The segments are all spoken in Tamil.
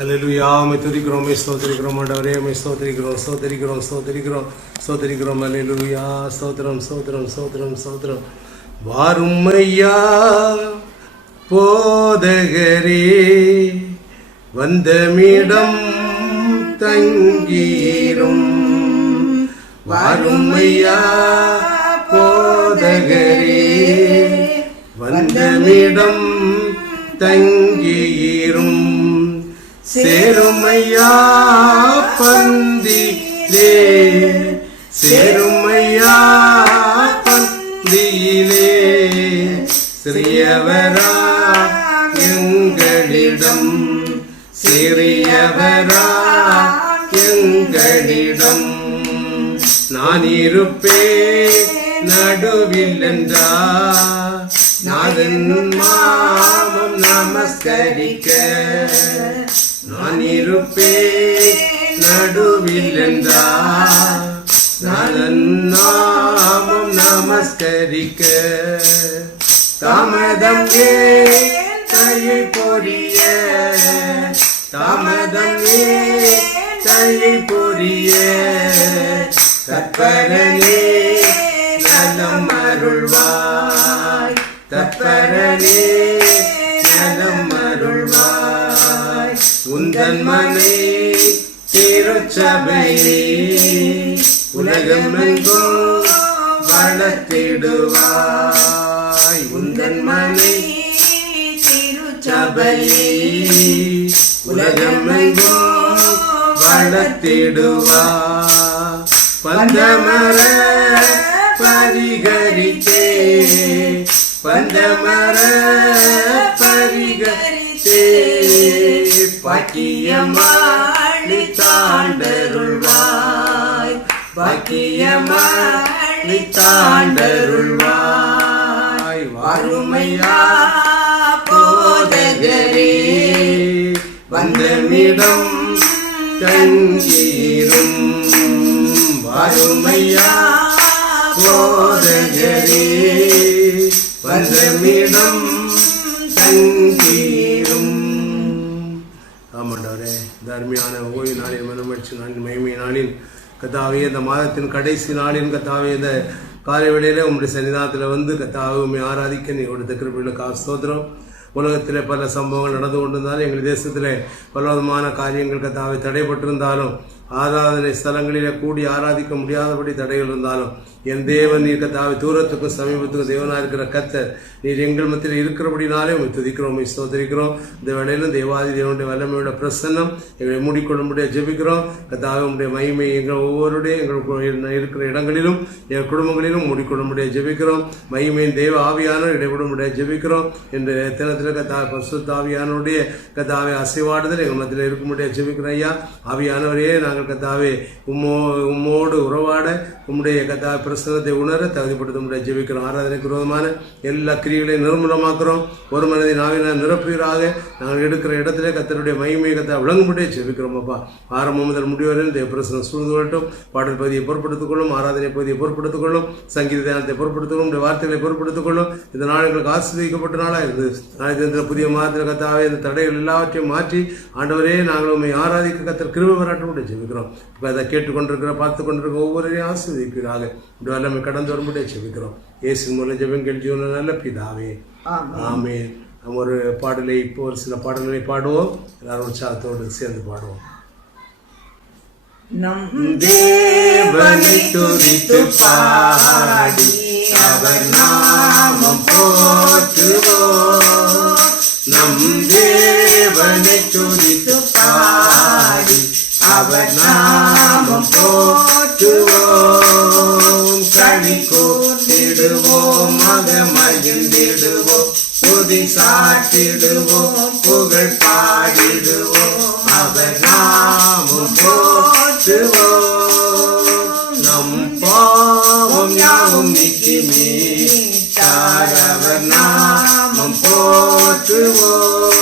அல்லேலூயா. மை துதிக்கிறோம், மை ஸ்தோத்திரிக்கிறோம் ஆண்டவரே, மை ஸ்தோத்திரிக்கிறோம், ஸ்தோத்திரிக்கிறோம், ஸ்தோத்திரிக்கிறோம், ஸ்தோத்திரிக்கிறோம். அல்லேலூயா. ஸ்தோத்திரம், ஸ்தோத்திரம், ஸ்தோத்திரம், ஸ்தோத்திரம். வாரும் ஐயா போதகரே, வந்தமிடம் தங்கீரும். வாரும் ஐயா போதகரே, வந்தமிடம் தங்கீரும். சேருமையா பந்திலே, சேருமையா பந்திலே, சிறியவரா எங்களிடம், சிறியவரா எங்களிடம். நான் இருப்பேன் நடுவில் என்றா, நாதன் நாமம் நமஸ்கரிக்க. நான் இருப்பேன் நடுவில் என்றா, நாதன் நாமம் நமஸ்கரிக்க. தாமதம் ஏன் தயை பொரிய, தாமதம் ஏன் தயை பொரிய. தற்பரனே நலம் அருள்வாய், தற்பரனே நலம் அருள்வாய். உந்தன் மனை திருச்சபையே உலகமெங்கும் வளர்த்திடுவாய். உந்தன் மனை திருச்சபையே உலகமெங்கும் வளர்த்திடுவாய். பந்தமர பரிகரித்தே, பந்தமர பரிகரித்தே, பாக்கியமாளி தாண்டருள்வாய், பாக்கியமாளி தாண்டருள்வாய். வாருமையா போதகரே, வந்தமிடம் தங்கீரும். வாருமையா போதகரே, வந்தமிடம் தங்கீரும். ஆமாண்டவரே, தர்மியான ஓய்வு நாளின் மனமட்சி நாளின் மகிமை நாளின் கத்தாவே, இந்த மாதத்தின் கடைசி நாளின் கத்தாவே, இந்த காலை வேளையில உங்களுடைய சன்னிதானத்தில் வந்து கத்தாவே உண்மை ஆராதிக்க நீ கொடுத்த கிருபைகளுக்காக ஸ்தோத்திரம். உலகத்தில் பல சம்பவங்கள் நடந்து கொண்டிருந்தாலும், எங்கள் தேசத்தில் பல விதமான காரியங்கள் கத்தாவை தடைபட்டிருந்தாலும், ஆராதனை ஸ்தலங்களிலே கூடி ஆராதிக்க முடியாதபடி தடைகள் இருந்தாலும், என் தேவன் நீர் கத்தாவை தூரத்துக்கும் சமீபத்துக்கும் தேவனாக இருக்கிற கர்த்தர் நீர் எங்கள் மத்தியில் இருக்கிறபடினாலே உண்மை துதிக்கிறோம், உண்மை ஸ்தோத்திரிக்கிறோம். இந்த வேளையிலும் தேவாதி தேவனுடைய வல்லமையோட பிரசன்னம் எங்களை மூடிக்கொள்ளும்படிய ஜெபிக்கிறோம். கத்தாவை உடைய மகிமை எங்கள் ஒவ்வொருடைய எங்கள் இருக்கிற இடங்களிலும் எங்கள் குடும்பங்களிலும் மூடிக்கொள்ளும்படிய ஜெபிக்கிறோம். மகிமையின் தேவ ஆவியானோர் இடைவிடும்படிய ஜெபிக்கிறோம். என்ற தினத்தில் கத்தாவை பரிசுத்த ஆவியானுடைய கத்தாவை அசைவாடுதல் எங்கள் மத்தியில் இருக்கும்படிய ஜெபிக்கிறோம். ஐயா ஆவியானவரே, நாங்கள் கத்தாவே உம்மோடு உறவாட உம்முடைய கத்தாவை பிரசனத்தை உணர தகுதிப்படுத்த முடியாது ஜெபிக்கிறோம். ஆராதனைக்கு விரோதமான எல்லா கிரியைகளையும் நிர்மூலமாக்குறோம். ஒரு மனதின் ஆவினால் நிரப்புவீராக. நாங்கள் எடுக்கிற இடத்துல கத்தருடைய மகிமையை கத்தா விளங்கும்படியே ஜெபிக்கிறோம். அப்பா, ஆரம்பம் முதல் முடிவரையில் தேவ பிரசனம் சூழ்ந்து வரட்டும். பாடல் பகுதியை பொறுப்படுத்திக் கொள்ளும், ஆராதனை பகுதியை பொறுப்படுத்திக் கொள்ளும், சங்கீத தியானத்தை பொறுப்படுத்திக் கொள்ளும், வார்த்தைகளை பொறுப்படுத்திக் கொள்ளும். இந்த நாள் எங்களுக்கு ஆசீர்வதிக்கப்பட்ட நாளாக இருந்தது. நாளைக்கு புதிய மாதத்தில் கத்தாவே இந்த தடைகள் எல்லாவற்றையும் மாற்றி ஆண்டவரே நாங்கள் உண்மை ஆராதிக்க கத்தர் கிருபை வராட்டும் கூட ஜெபிக்கிறோம். இப்போ அதை கேட்டுக்கொண்டிருக்கிற பார்த்து கொண்டிருக்கிற ஒவ்வொருவரையும் ஆசீர்வதிப்பீராக. இப்படி எல்லாமே கடந்து வரும்படியே ஜெபிக்கிறோம். இயேசு மூலம் ஜெபங்கள் ஜீவன நல்ல பிதாவே, ஆமென். நம்ம ஒரு பாடலை இப்போ ஒரு சில பாடல்களை பாடுவோம். எல்லாரும் உற்சாகத்தோடு சேர்ந்து பாடுவோம். நம் தேவனை துதித்து பாடி அவர் நாமம் போற்றுவோம். நம் தேவனை துதித்து பாடி அவர் நாமம் போற்றுவோம். களி கூர்ந்திடுவோம், மக மகிழ்ந்திடுவோம், புதி சாட்டிடுவோம், புகழ் பாடிடுவோம், அவர் நாமம் போற்றுவோம். நம் பாவம் யாவும் நீக்கி மீட்டார் அவர் நாமம் போற்றுவோம்.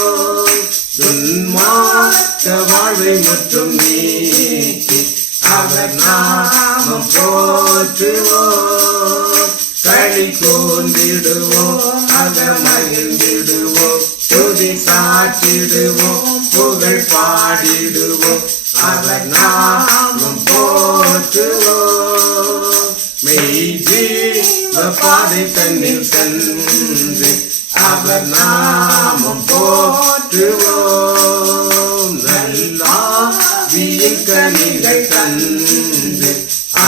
துன்மார்க்க வாழ்வை மற்றும் நீக்கி அவர் நாமம் போற்றுவோம். களி கூர்ந்திடுவோம், மக மகிழ்ந்திடுவோம், துதி சாட்டிடுவோம், புகழ் பாடி பாடிடுவோம் அவர் நாமம் போற்றுவோம் மெய் ஜீவ பாதை தன்னில் சென்று அவர் நாமம் போற்றுவோம் நல்லாவியின் கனிகள் தந்து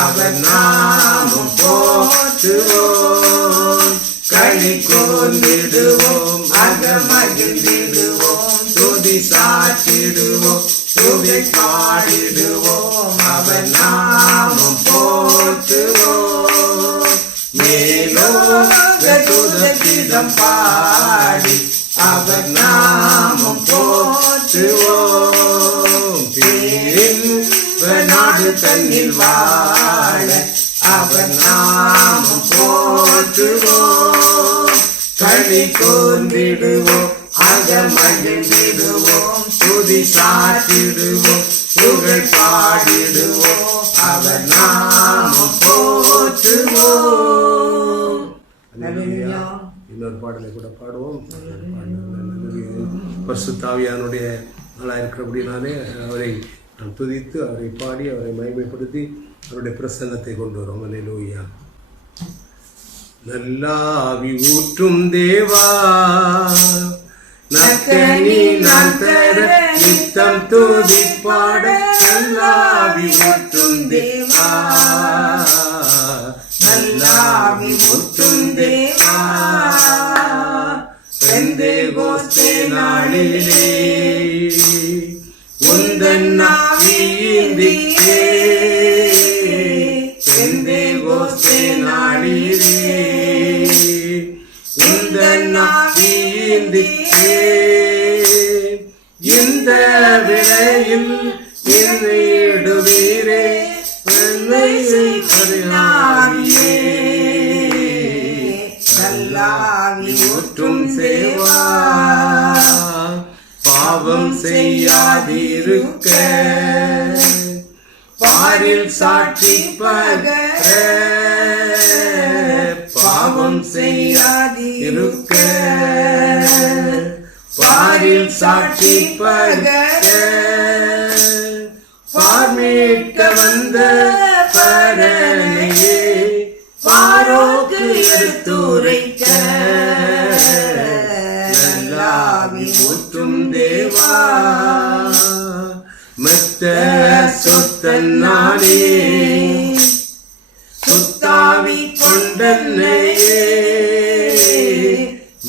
அவர் நாமம் போற்றுவோம் களி கோர்ந்திடுவோம் அகமகிழ்ந்திடுவோம் துதி சாற்றிடுவோம் துதி பாடிடுவோம் அவர் நாமம் போற்றுவோம் மேலோக துதிதம் பாடி அவர் நாமம் போற்றுவோம் நாடு தன்னில் வாழ அவர் நாமம் போற்றுவோம் களி கோர்ந்திடுவோம் அகமகிழ்ந்திடுவோம் துதி சாற்றிடுவோம் புகழ் பாடிடுவோம் அவர் நாமம் போற்றுவோம். இன்னொரு பாடலை கூட பாடுவோம். பரிசுத்த ஆவியானுடைய நாளாக இருக்கிறபடினாலே அவரை நாம் துதித்து அவரை பாடி அவரை மகிமைப்படுத்தி அவருடைய பிரசன்னத்தை கொண்டு வரோம். அல்லேலூயா. நல்லாவி ஊற்றும் தேவா நற்கனி நான் தர நித்தம் துதி பாட நல்லாவி ஊற்றும் தேவா நல்லாவி ஊற்றும் தேவா பெந்தேகோஸ்தே நாளிலே உந்தன் நாவியிந்தியே பெந்தேகோஸ்தே நாளிலே உந்தன் நாவியிந்தியே இந்த விலையில் என்னிடுவீரே நன்மை செய்யாவியே நல்லாவி ஊற்றும் சேவா பாவம் செய்யாதிருக்க பாரில் சாட்சி பகர பாவம் செய்யாதிருக்க பாரில் சாட்சி பகர பார்மீட்க வந்த பரனையே பாரோக்கு எடுத்துரைக்க நல்லாவி ஊற்றும் தேவா மத்த சொத்தன் நானே சுத்தாவி கொண்டன்னையே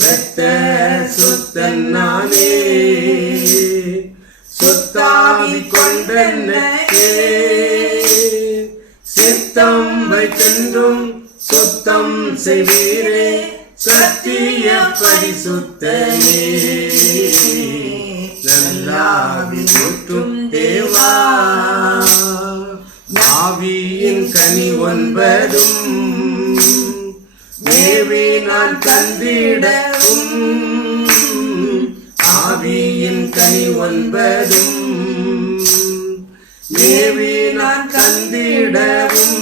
மத்த சொத்தன் நானே சுத்தாவி கொண்டன்னையே சித்தம் வைத்தென்றும் சுத்தம் செய்வீரே சத்திய பரிசுத்தனே நல்லாவி ஊற்றும் தேவா நாவியின் கனி 9 மேவி நான் தந்திடவும் ஆவியின் கனி 9 மேவி நான் தந்திடவும்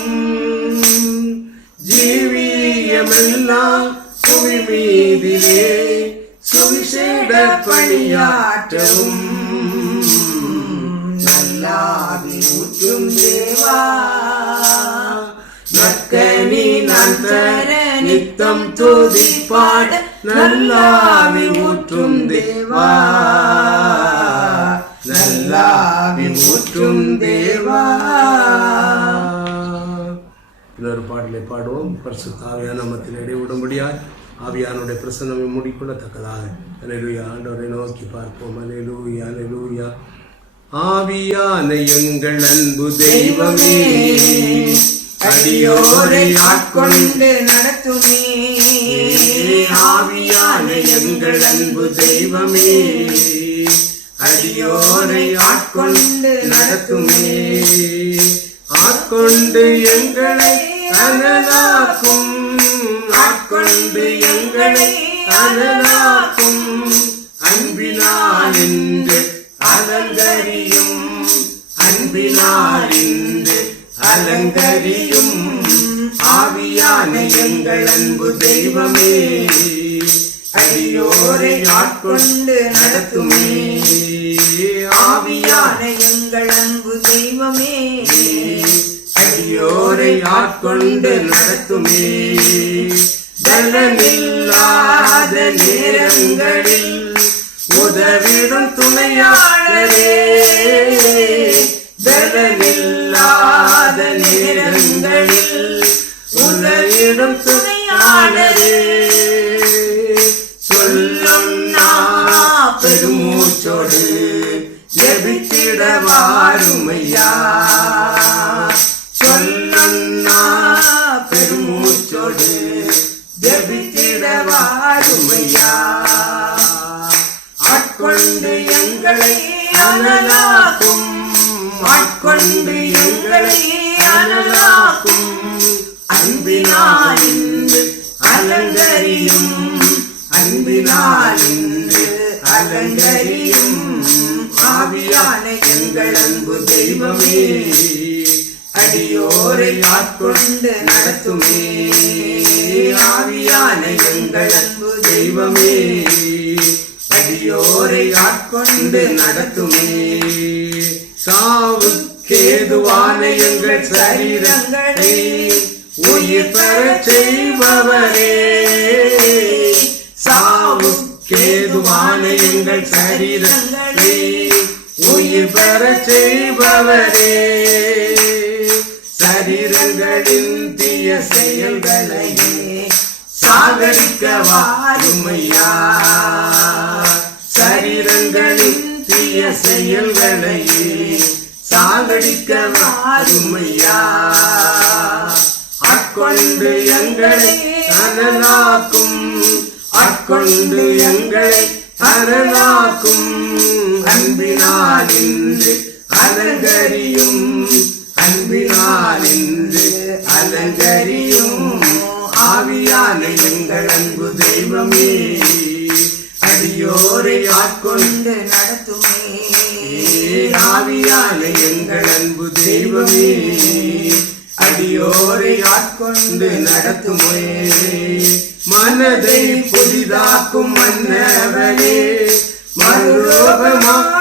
ஜீவியமெல்லாம் புவி மீதிலே சுவிசேட பணியாற்றவும் நல்லாவி ஊற்றும் தேவா நற்கனி நான் தர நித்தம் துதி பாட நல்லாவி ஊற்றும் தேவா நல்லாவி ஊற்றும் தேவா. இன்னொரு பாடலை பாடுவோம். பரிசுத்த ஆவியான மத்தியில் இடைவிடும்படியாய் ஆவியானுடைய பிரசன்னமை மூடிக்கொள்ளத்தக்கதாக. அல்லேலூயா. ஆண்டவரை நோக்கி பார்ப்போம். அல்லேலூயா அல்லேலூயா. ஆவியான எங்கள் அன்பு தெய்வமே அடியோரை ஆட்கொண்டு நடத்துமே. ஆவியான எங்கள் அன்பு தெய்வமே அடியோரை ஆட்கொண்டு நடத்துமே. ஆட்கொண்டு எங்களை அனலாக்கும் ஆட்கொண்டு எங்களை அனலாக்கும் அன்பினால் என்று அலங்கரியும் அன்பினால் என்று அலங்கரியும் ஆவியான எங்கள் அன்பு தெய்வமே அடியோரை ஆட்கொண்டு நடத்துமே. ஆவியான ஆட்கொண்டு நடத்துமே. பலனில்லாத நேரங்களில் உதவிடும் துணையாளரே, பலனில்லாத நேரங்களில் உதவிடும் துணையாளரே, சொல்லும் பெருமூச்சோடு ஜெபித்திட வாருமையா, சொல்லும் பெருமூச்சோடு ஜெபித்திட வாருமையா. ஆட்கொண்டு எங்களை அனலாக்கும், ஆட்கொண்டு எங்களை அனலாக்கும், அன்பினால் இன்று அலங்கரியும், அன்பினால் இன்று அலங்கரியும். ஆவியான எங்கள் அன்பு தெய்வமே, அடியோரை ஆட்கொண்டு நடத்துமே. ஆவியான எங்கள் அன்பு தெய்வமே, அடியோரை ஆட்கொண்டு நடத்துமே. சாவுக்கேதுவான எங்கள் சரீரங்களை உயிர் பெறச் செய்பவரே, சாவுக்கேதுவான எங்கள் சரீரங்களை உயிர் பெறச் செய்பவரே, சரீரங்களின் தீய செயல்களையே சாகரிக்க வாருமையா, சரீரங்களின் தீய செயல்களையே சாகரிக்க வாருமையா. ஆட்கொண்டு எங்களை அனலாக்கும், ஆட்கொண்டு எங்களை அனலாக்கும், அன்பினால் இன்று அலங்கரியும், அன்பினால் இன்று அலங்கரியும். ஆவியான எங்கள் அன்பு தெய்வமே, அடியோரை ஆட்கொண்டு நடத்துமே. ஆவியான எங்கள் அன்பு தெய்வமே, அடியோரை ஆட்கொண்டு நடத்துமே. மனதை புதிதாக்கும் மன்னவனே, மறுரூபமாக்குமையா,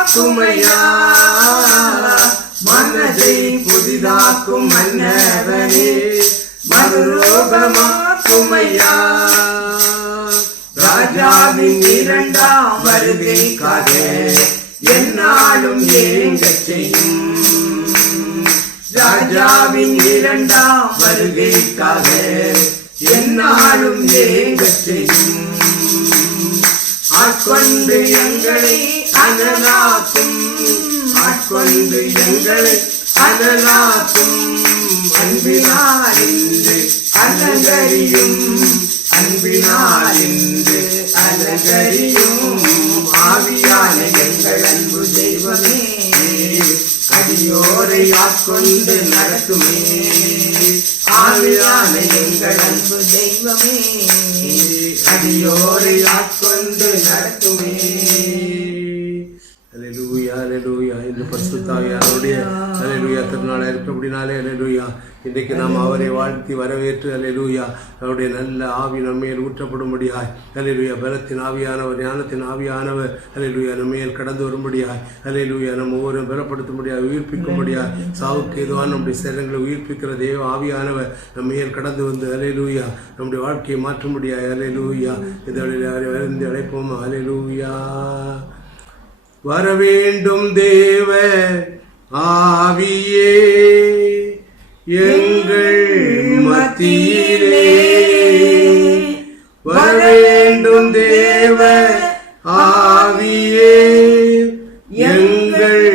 மனதை புதிதாக்கும் மன்னவனே, மறுரூபமாக்குமையா. ராஜாவின் இரண்டாம் வருகைக்காக என்னாலும் ஏங்கச் செய்யும், ராஜாவின் இரண்டாம் வருகைக்காக என்னாலும் ஏங்கச் செய்யும். ஆட்கொண்டு எங்களை அனலாக்கும், ஆட்கொண்டு எங்களை அனலாக்கும், அன்பினால் இன்று அலங்கரியும், அன்பினால் இன்று அலங்கரியும். ஆவியான எங்கள் அன்பு தெய்வமே, அடியோரை ஆட்கொண்டு நடத்துமே. ஆவியான எங்கள் அன்பு தெய்வமே, அடியோரை ஆட்கொண்டு நடத்துமே. அல்லேலூயா, அல்லேலூயா. இன்று பரிசுத்த ஆவியானவருடைய அல்லேலூயா திருநாளாக இருக்கிறபடினாலே அல்லேலூயா, இன்றைக்கு நாம் அவரை வாழ்த்தி வரவேற்று அல்லேலூயா அவருடைய நல்ல ஆவி நம்மேல் ஊற்றப்படும்படியாய் அல்லேலூயா, பலத்தின் ஆவியானவர், ஞானத்தின் ஆவியானவர் அல்லேலூயா நம்மேல் கடந்து வரும்படியாய் அல்லேலூயா, நம்ம ஒவ்வொரு பலப்படுத்தும்படியாய், உயிர்ப்பிக்கும்படியாய், சாவுக்கு ஏதுவான நம்முடைய சரீரங்களை உயிர்ப்பிக்கிற தேவ ஆவியானவர் நம்மேல் கடந்து வந்து அல்லேலூயா நம்முடைய வாழ்க்கையை மாற்றும்படியாய் அல்லேலூயா இதை அழைப்போம். அல்லேலூயா. வரவேண்டும் தேவ ஆவியே எங்கள் மத்தியிலே, வரவேண்டும் தேவ ஆவியே எங்கள்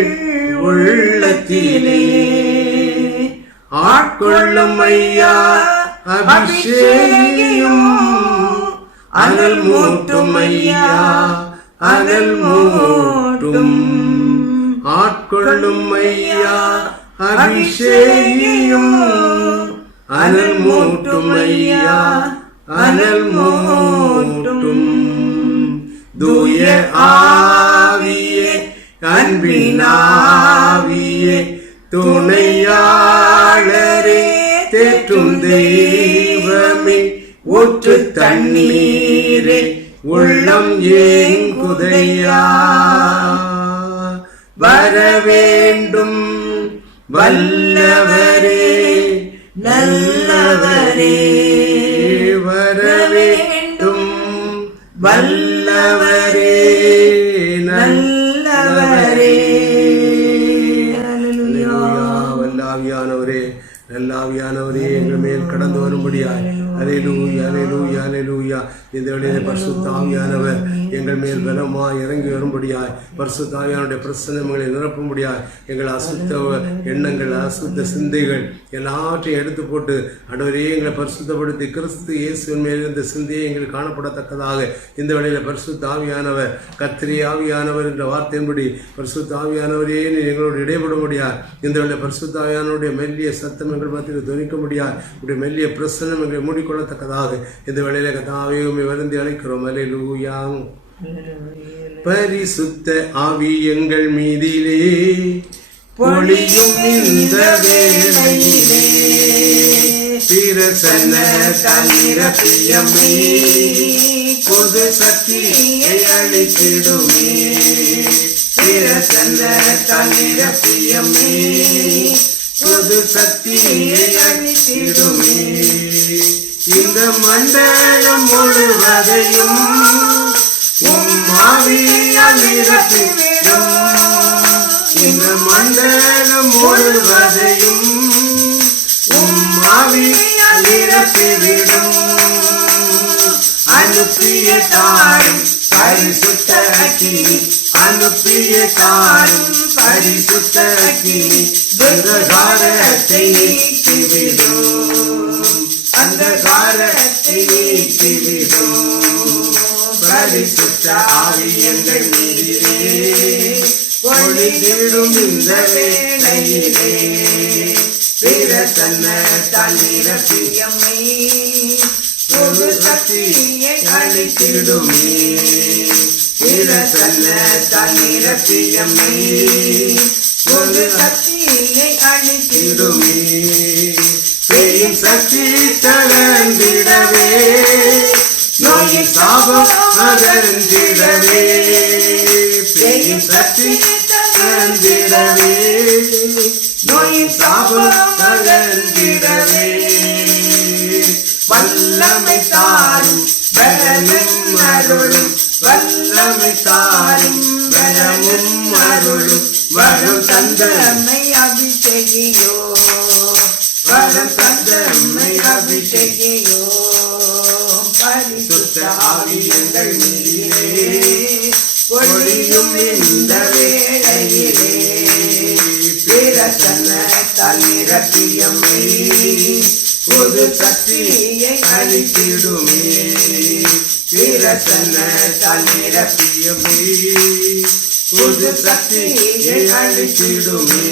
உள்ளத்திலே, ஆட்கொள்ளும் ஐயா அபிஷேகியும், அனல் மூட்டும் ஐயா அனல் மூட்டும், ஆட்கொள்ளும் ஐயா அபிஷேகியும், அனல் மூட்டும் ஐயா அனல் மூட்டும். தூய ஆவியே அன்பினாவியே துணையாளரே தேற்றும் தெய்வமே ஊற்று தண்ணீரே உள்ளம் ஏங்குதையா. வரவேண்டும் வல்லவரே நல்லவரே வரவேண்டும் வல்லவரே நல்லவரே. வல்லாவியானவரே நல்லாவியானவரே எங்கள் மேல் கடந்து வரும்படியாய் அல்லேலூயா அல்லேலூயா அல்லேலூயா. இந்த வேளையிலே பரிசுத்த ஆவியானவர் எங்கள் மேல் பலமாய் இறங்கி வரும்படியாய் பரிசுத்த ஆவியானுடைய பிரசன்னங்களை நிரப்பும்படியாய் எங்கள் அசுத்த எண்ணங்கள் அசுத்த சிந்தைகள் எல்லாவற்றையும் எடுத்து போட்டு ஆண்டவரே எங்களை பரிசுத்தப்படுத்தி கிறிஸ்து இயேசுவின் மேல் இருந்த சிந்தையை எங்கள் காணப்படத்தக்கதாக இந்த வேளையில பரிசுத்த ஆவியானவர் கர்த்தரே ஆவியானவர் என்ற வார்த்தையின்படி பரிசுத்த ஆவியானவரே நீர் எங்களோடு இடைபடும்படியாய் இந்த வேளையில பரிசுத்த ஆவியானவருடைய மெல்லிய சத்தம் எங்கள் மத்தியில் துணிக்க முடியாது உடைய மெல்லிய பிரசன்னம் எங்களை மூடிக்கொள்ளத்தக்கதாக இந்த வேளையில கர்த்தாவே உம்மை வருந்தி அழைக்கிறோம். அல்லேலூயா. பரிசுத்த ஆவி எங்கள் மீதிலே பொழியும் இந்த வேளையிலே பிரசன்ன தன்னிரப்பியமே புது சக்தியை அளித்திடுமே பிரசன்ன தன்னிரப்பியமே புது சக்தியை அளித்திடுமே இந்த மண்டலம் முழுவதையும் உம் ஆவியால் நிரப்பிவிடும் இந்த மண்டலம் முழுவதையும் உம் ஆவியால் நிரப்பிவிடும் அனுப்பிய தாரும் பரிசுத்த அக்கினி அனுப்பிய தாரும் பரிசுத்த அக்கினி அந்தகாரத்தை நீக்கிவிடும் அந்தகாரத்தை நீக்கிவிடும் பரிசுத்த ஆவி எங்கள் மீதிலே பொழிந்திடும் இந்த வேளையிலே பிரசன்ன தன்னிரப்பியமே புது சக்தியை அளித்திடுமே பிரசன்ன தன்னிரப்பியமே புது சக்தியை அளித்திடுமே பேயின் சக்தி தளர்ந்திடவே நோயின் சாபம் அகன்றிடவே பேயின் சக்தி தளர்ந்திடவே நோயின் சாபம் அகன்றிடவே வல்லமை தாரும் பலமும் அருளும் வல்லமை தாரும் பலமும் அருளும் வரம் தந்தமை அபிஷேகியோ வரம் தந்தமை அபிஷேகியோ பரிசுத்த ஆவி எங்கள் மீதிலே பொழியும் இந்த வேளையிலே பிரசன்ன தன்னிரப்பியமே புது சக்தியை அளித்திடுமே பிரசன்ன தன்னிரப்பியமே புது சக்தியை அளித்திடுமே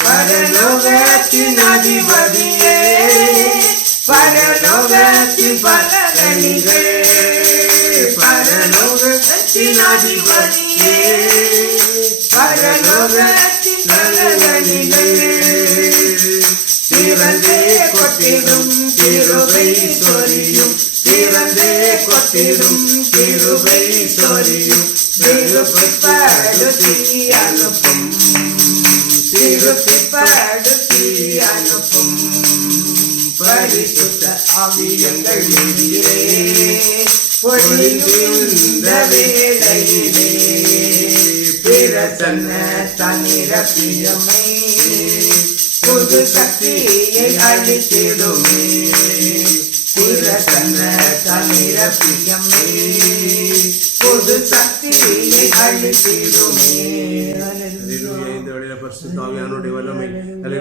பரலோகத்தின் அதிபதியே பரலோகத்தின் பலகணிகளே பரலோகத்தின் அதிபதியே பரலோகத்தின் பலகணிகளே திறந்தே கொட்டிடும் கிருபை சொரியும் திறந்தே கொட்டிடும் கிருபை சொரியும் திருப்பிப்படுத்தி அனுப்பும் திருப்பிப்படுத்தி அனுப்பும் பரிசுத்த ஆவி எங்கள் மீதிலே பொழிந்த வேளையிலே பிரசன்ன தன்னிரப்பியமே புது சக்தியை அளித்திடுமே பிரசன்ன தன்னிரப்பியமே புது சக்தியை அளித்திடுமே. இந்த வழியில பரிசுத்த ஆவியானுடைய வல்லமை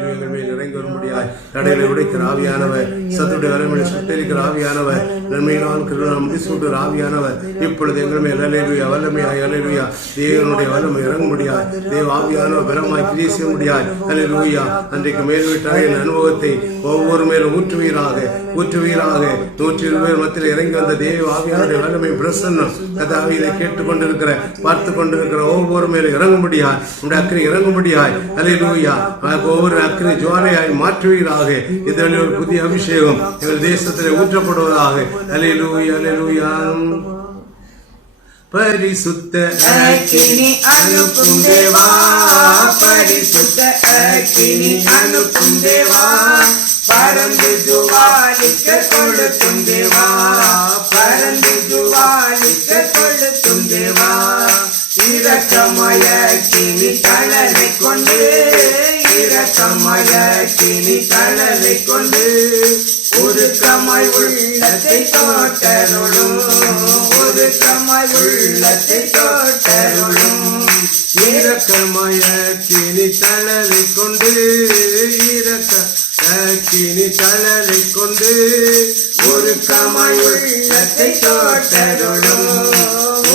எங்கள் மேல் இறங்கி வரும்படியாய் தடைகளை உடைக்கிற ஆவியானவர் சத்துடைய வல்லமையை சுட்டரிக்கிற ஆவியானவர் நன்மையினால் கிருபையால் முடிசூட்டுகிற ஆவியானவர் இப்பொழுது எங்கள் மேல் அல்லேலூயா வல்லமையாய் அல்லேலூயா தேவனுடைய வல்லமை இறங்கும்படியாய் தேவ ஆவியானவர் பலமாய் கிரியை செய்ய முடியாய் அல்லேலூயா அன்றைக்கு மேல்விட்டாயின் அனுபவத்தை ஒவ்வொரு மேலும் ஊற்றுவீராக 120 பேர் மத்தியில் இறங்கி வந்த தேவ ஆவியானுடைய வல்லமை பிரசன்னம் கதாவை இதை கேட்டுக்கொண்டிருக்கிற பார்த்து கொண்டிருக்கிற ஒவ்வொரு மேலும் இறங்கும்படியாய் உடைய அக்கறை இறங்கும்படியாய் அல்லேலூயா ஒவ்வொரு அக்கறை ஜுவாலையாய் மாற்றுவீராக இந்த ஒரு புதிய அபிஷேகம் எங்கள் தேசத்தில் ஊற்றப்படுவதாக அல்லேலூயா அல்லேலூயா. பரிசுத்த அக்கினி அனுப்பும் தேவா பரிசுத்த அக்கினி அனுப்பும் தேவா பறந்து ஜுவாலிக்க கொளுத்தும் தேவா, பறந்து ஜுவாலிக்க கொளுத்தும் தேவா. இரக்கமய கிளி கடலை கொண்டு, இரக்கமய கிளி கடலை கொண்டு உருக்கமாய் உள்ளத்தை தோட்டருளும், உருக்கமாய் உள்ளத்தை தோட்டருளும். இரக்கமய கிளி தளலை கொண்டு, இரக்க கிளி தளலை கொண்டு உருக்கமாய் உள்ளத்தை தோட்டருளும்,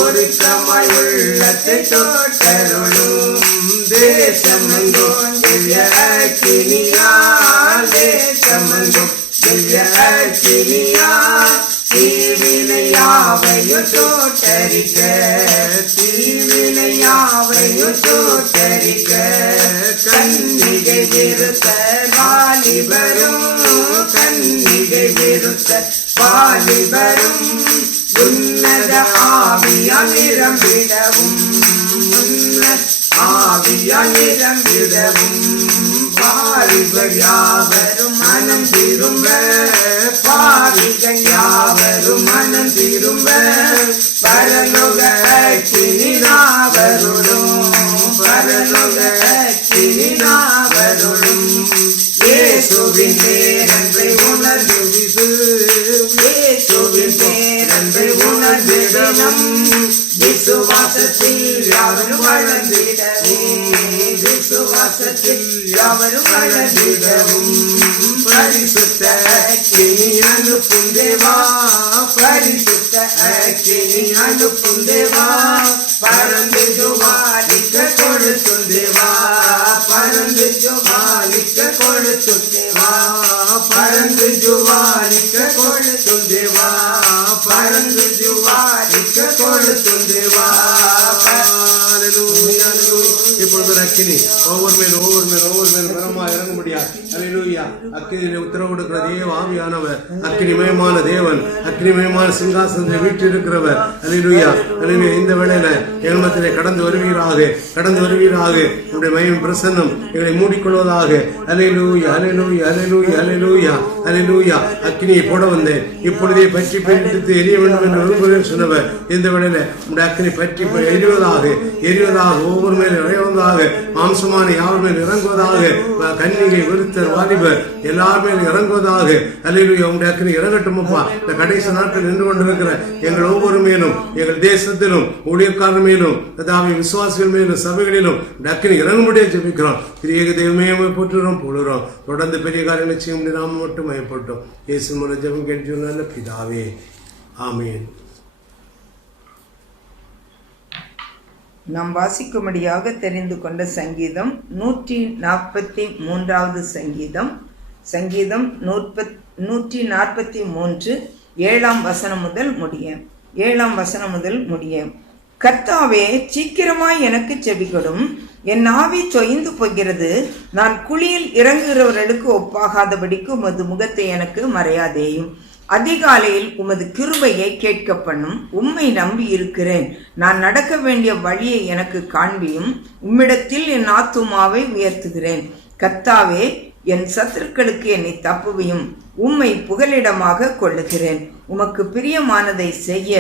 உருக்கமாய் உள்ளத்தை தோட்டருளும். தேசமெங்கும் திவ்ய அக்கினியால், தேசமெங்கும் திவ்ய அக்கினியால் தீவினையாவையும் தோட்டரிக்க, தீவினையாவையும் தோட்டரிக்க. கன்னிகை விருத்த வாலிபரும், கன்னிகை விருத்த வாலிபரும் உன்னத ஆவியால் நிரம்பிடவும், உன்னத ஆவியால் நிரம்பிடவும். பாவிகள் யாவரும் மனம் திரும்ப, பாவிகள் யாவரும் மனம் திரும்ப. பரலோக அக்கினி நாவருளும், பரலோக அக்கினி நாவருளும். இயேசுவின் பேரன்பை உணர்ந்து விடு, இயேசுவின் பேரன்பை உணர்ந்திடவும். விசுவாசத்தில் யாவரும் வளர்ந்திடவே, விசுவாசத்தில் யாவரும் வளர்ந்திடவும். பரிசுத்த அக்கினி அனுப்பும் தேவா, பரிசுத்த அக்கினி அனுப்பும் தேவா. பறந்து ஜுவாலிக்க கொளுத்தும் தேவா, பறந்து ஜுவாலிக்க கொளுத்தும் தேவா, பறந்து ஜுவாலிக்க கொளுத்தும் தேவா, பறந்து ஜுவாலிக்க கொளுத்தும் தேவா. இப்பொழுது அக்கினி ஒவ்வொரு மேலும் ஒவ்வொரு மேலும் ஒவ்வொரு மேலும் பரமா இறங்க முடியாது. அல்லேலூயா. அக்கினியிலே உத்தரவு கொடுக்கிற தேவ ஆவியானவர், அக்கினிமயமான தேவன், அக்கினிமயமான சிங்காசனத்தை வீற்றிருக்கிறவர். அல்லேலூயா, அல்லேலூயா. இந்த வேளையில எங்கமத்திலே கடந்து வருவீராக, கடந்து வருவீராக. உங்களுடைய மகிமையின் பிரசன்னம் எங்களை மூடிக்கொள்வதாக. அல்லேலூயா, அல்லேலூயா, அல்லேலூயா, அல்லேலூயா, அல்லேலூயா. அக்கினியை போட வந்தேன், இப்பொழுதே பற்றி பிடித்து எரிய வேண்டும் என்று விரும்புகிறேன் சொன்னவர். இந்த வேளையில உங்களுடைய அக்கினி பற்றி எரிவதாக, எரிவதாக, ஒவ்வொரு மேலும் இறைவதாக, மாம்சமான யாவர் மேல் இறங்குவதாக. கன்னிகை விருத்தர் வாலிபர் எல்லார் மேலும் இறங்குவதாக. அல்லேலூயா. உங்களுடைய அக்கினி இறங்கட்டும் அப்பா. இந்த கடைசி நாட்கள் நின்று கொண்டிருக்கிற எங்கள் ஒவ்வொரு மேலும், எங்கள் தேசத்திலும், ஊழியக்காரர் மேலும், அதாவது விசுவாசிகள் மேலும், சபைகளிலும் அக்கினி இறங்கும்படியாக ஜெபிக்கிறோம். திரியேக தெய்வமே போற்றுகிறோம், போடுகிறோம். தொடர்ந்து பெரிய காரியங்களை செய்ய முடியும், நாம மட்டும் மயப்பட்டோம். இயேசு மூலம் ஜெபம் கேட்டு நல்ல பிதாவே, ஆமேன். நாம் வாசிக்கும்படியாக தெரிந்து கொண்ட சங்கீதம் 143வது சங்கீதம். சங்கீதம் 143 7ஆம் வசனம் முதல் முடிய. 7ஆம் வசனம் முதல் முடிய. கர்த்தாவே, சீக்கிரமாய் எனக்கு செவிகொடும், என் ஆவி தொய்ந்து போகிறது. நான் குழியில் இறங்குகிறவர்களுக்கு ஒப்பாகாதபடிக்கு உமது முகத்தை எனக்கு மறையாதேயும். அதிகாலையில் உமது கிருபையை கேட்க பண்ணும். உம்மை நம்பி இருக்கிறேன். நான் நடக்க வேண்டிய வழியை எனக்கு காண்பியும். உம்மிடத்தில் என் ஆத்துமாவை உயர்த்துகிறேன். கர்த்தாவே, என் சத்துருக்களுக்கு என்னை தப்புவியும். உம்மை புகலிடமாக கொள்ளுகிறேன். உமக்கு பிரியமானதை செய்ய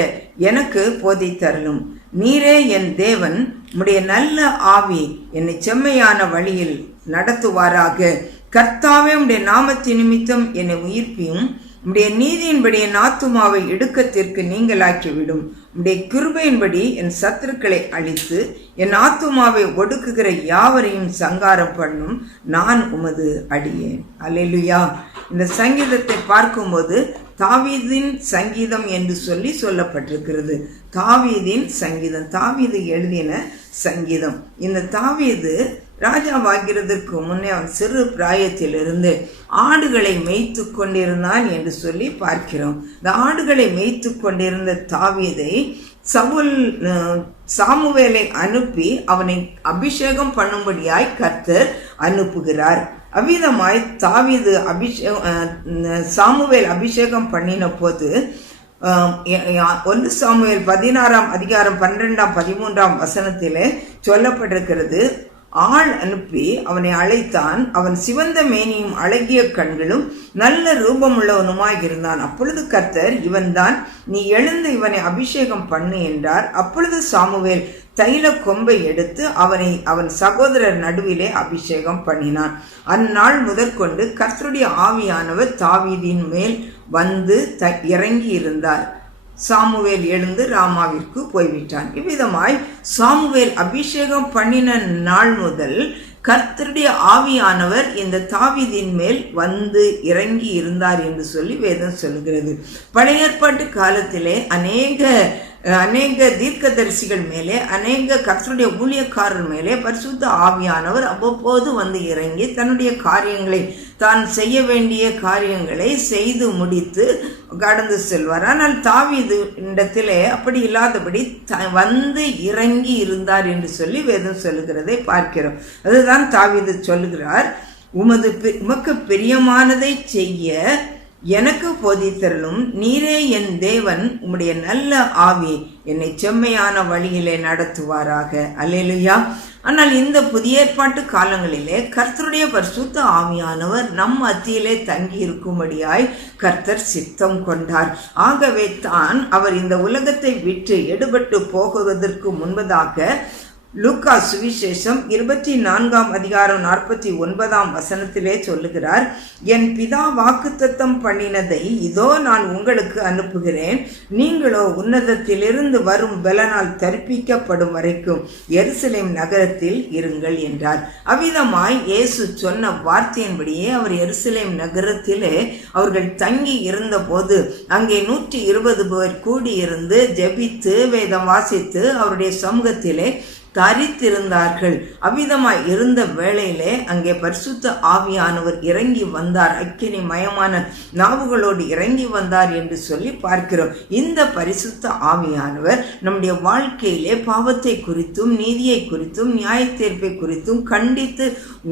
எனக்கு போதித்தருளும். நீரே என் தேவன். உம்முடைய நல்ல ஆவி என்னை செம்மையான வழியில் நடத்துவாராக. கர்த்தாவே, உம்முடைய நாமத்தின் நிமித்தம் என்னை உயிர்ப்பியும். உம்முடைய நீதியின்படி என் ஆத்துமாவை இடுக்கத்திற்கு நீங்களாக்கிவிடும். உம்முடைய கிருபையின்படி என் சத்துருக்களை அழித்து என் ஆத்துமாவை ஒடுக்குகிற யாவரையும் சங்காரம் பண்ணும். நான் உமது அடியேன். அல்லேலூயா. இந்த சங்கீதத்தை பார்க்கும்போது தாவீதின் சங்கீதம் என்று சொல்லப்பட்டிருக்கிறது. தாவீதின் சங்கீதம், தாவீது எழுதின சங்கீதம். இந்த தாவீது ராஜாவாகிறதற்கு முன்னே அவன் சிறு பிராயத்திலிருந்து ஆடுகளை மேய்த்து கொண்டிருந்தான் என்று சொல்லி பார்க்கிறோம். இந்த ஆடுகளை மேய்த்து கொண்டிருந்த தாவீதை சவுல் சாமுவேலை அனுப்பி அவனை அபிஷேகம் பண்ணும்படியாய் கர்த்தர் அனுப்புகிறார். அவ்விதமாய் தாவீது சாமுவேல் அபிஷேகம் பண்ணின போது 1 சாமுவேல் 16ஆம் அதிகாரம் 12ஆம் 13ஆம் வசனத்திலே சொல்லப்பட்டிருக்கிறது. ஆள் அனுப்பி அவனை அழைத்தான். அவன் சிவந்த மேனியும் அழகிய கண்களும் நல்ல ரூபமுள்ளவனுமாய் இருந்தான். அப்பொழுது கர்த்தர், இவன்தான், நீ எழுந்து இவனை அபிஷேகம் பண்ணு என்றார். அப்பொழுது சாமுவேல் தைல கொம்பை எடுத்து அவனை அவன் சகோதரர் நடுவிலே அபிஷேகம் பண்ணினான். அந்நாள் முதற்கொண்டு கர்த்தருடைய ஆவியானவர் தாவீதின் மேல் வந்து இறங்கி இருந்தார். சாமுவேல் எழுந்து ராமாவிற்கு போய்விட்டான். இவ்விதமாய் சாமுவேல் அபிஷேகம் பண்ணின நாள் முதல் கர்த்தருடைய ஆவியானவர் இந்த தாவீதின் மேல் வந்து இறங்கி இருந்தார் என்று சொல்லி வேதம் சொல்கிறது. பழைய ஏற்பாட்டு காலத்திலே அநேக தீர்க்கதரிசிகள் மேலே, அநேக கர்த்தருடைய ஊழியக்காரர் மேலே பரிசுத்த ஆவியானவர் அவ்வப்போது வந்து இறங்கி தன்னுடைய காரியங்களை, தான் செய்ய வேண்டிய காரியங்களை செய்து முடித்து கடந்து செல்வார். ஆனால் தாவீது இடத்திலே அப்படி இல்லாதபடி வந்து இறங்கி இருந்தார் என்று சொல்லி வேதம் சொல்லுகிறதை பார்க்கிறோம். அதுதான் தாவீது சொல்லுகிறார், உமக்கு பிரியமானதை செய்ய எனக்கு போதித்தருளும், நீரே என் தேவன், உம்முடைய நல்ல ஆவி என்னை செம்மையான வழியிலே நடத்துவாராக. அல்லேலூயா. ஆனால் இந்த புதிய ஏற்பாட்டு காலங்களிலே கர்த்தருடைய பரிசுத்த ஆவியானவர் நம் மத்தியிலே தங்கி இருக்கும்படியாய் கர்த்தர் சித்தம் கொண்டார். ஆகவே தான் அவர் இந்த உலகத்தை விட்டு எடுபட்டு போகுவதற்கு முன்பதாக லூக்கா சுவிசேஷம் 24 அதிகாரம் 49 சொல்லுகிறார், என் பிதா வாக்குத்தத்தம் பண்ணினதை இதோ நான் உங்களுக்கு அனுப்புகிறேன், நீங்களோ உன்னதத்திலிருந்து வரும் பலனால் தரிப்பிக்கப்படும் வரைக்கும் எருசலேம் நகரத்தில் இருங்கள் என்றார். அவ்விதமாய் இயேசு சொன்ன வார்த்தையின்படியே அவர் எருசலேம் நகரத்திலே அவர்கள் தங்கி இருந்த போது அங்கே 120 பேர் கூடியிருந்து ஜெபித்து வேதம் வாசித்து அவருடைய சமூகத்திலே தரித்திருந்தார்கள். அவ்விதமாய் இருந்த வேளையிலே அங்கே பரிசுத்த ஆவியானவர் இறங்கி வந்தார். அக்கினி மயமான நாவுகளோடு இறங்கி வந்தார் என்று சொல்லி பார்க்கிறோம். இந்த பரிசுத்த ஆவியானவர் நம்முடைய வாழ்க்கையிலே பாவத்தை குறித்தும் நீதியை குறித்தும் நியாய தீர்ப்பை குறித்தும் கண்டித்து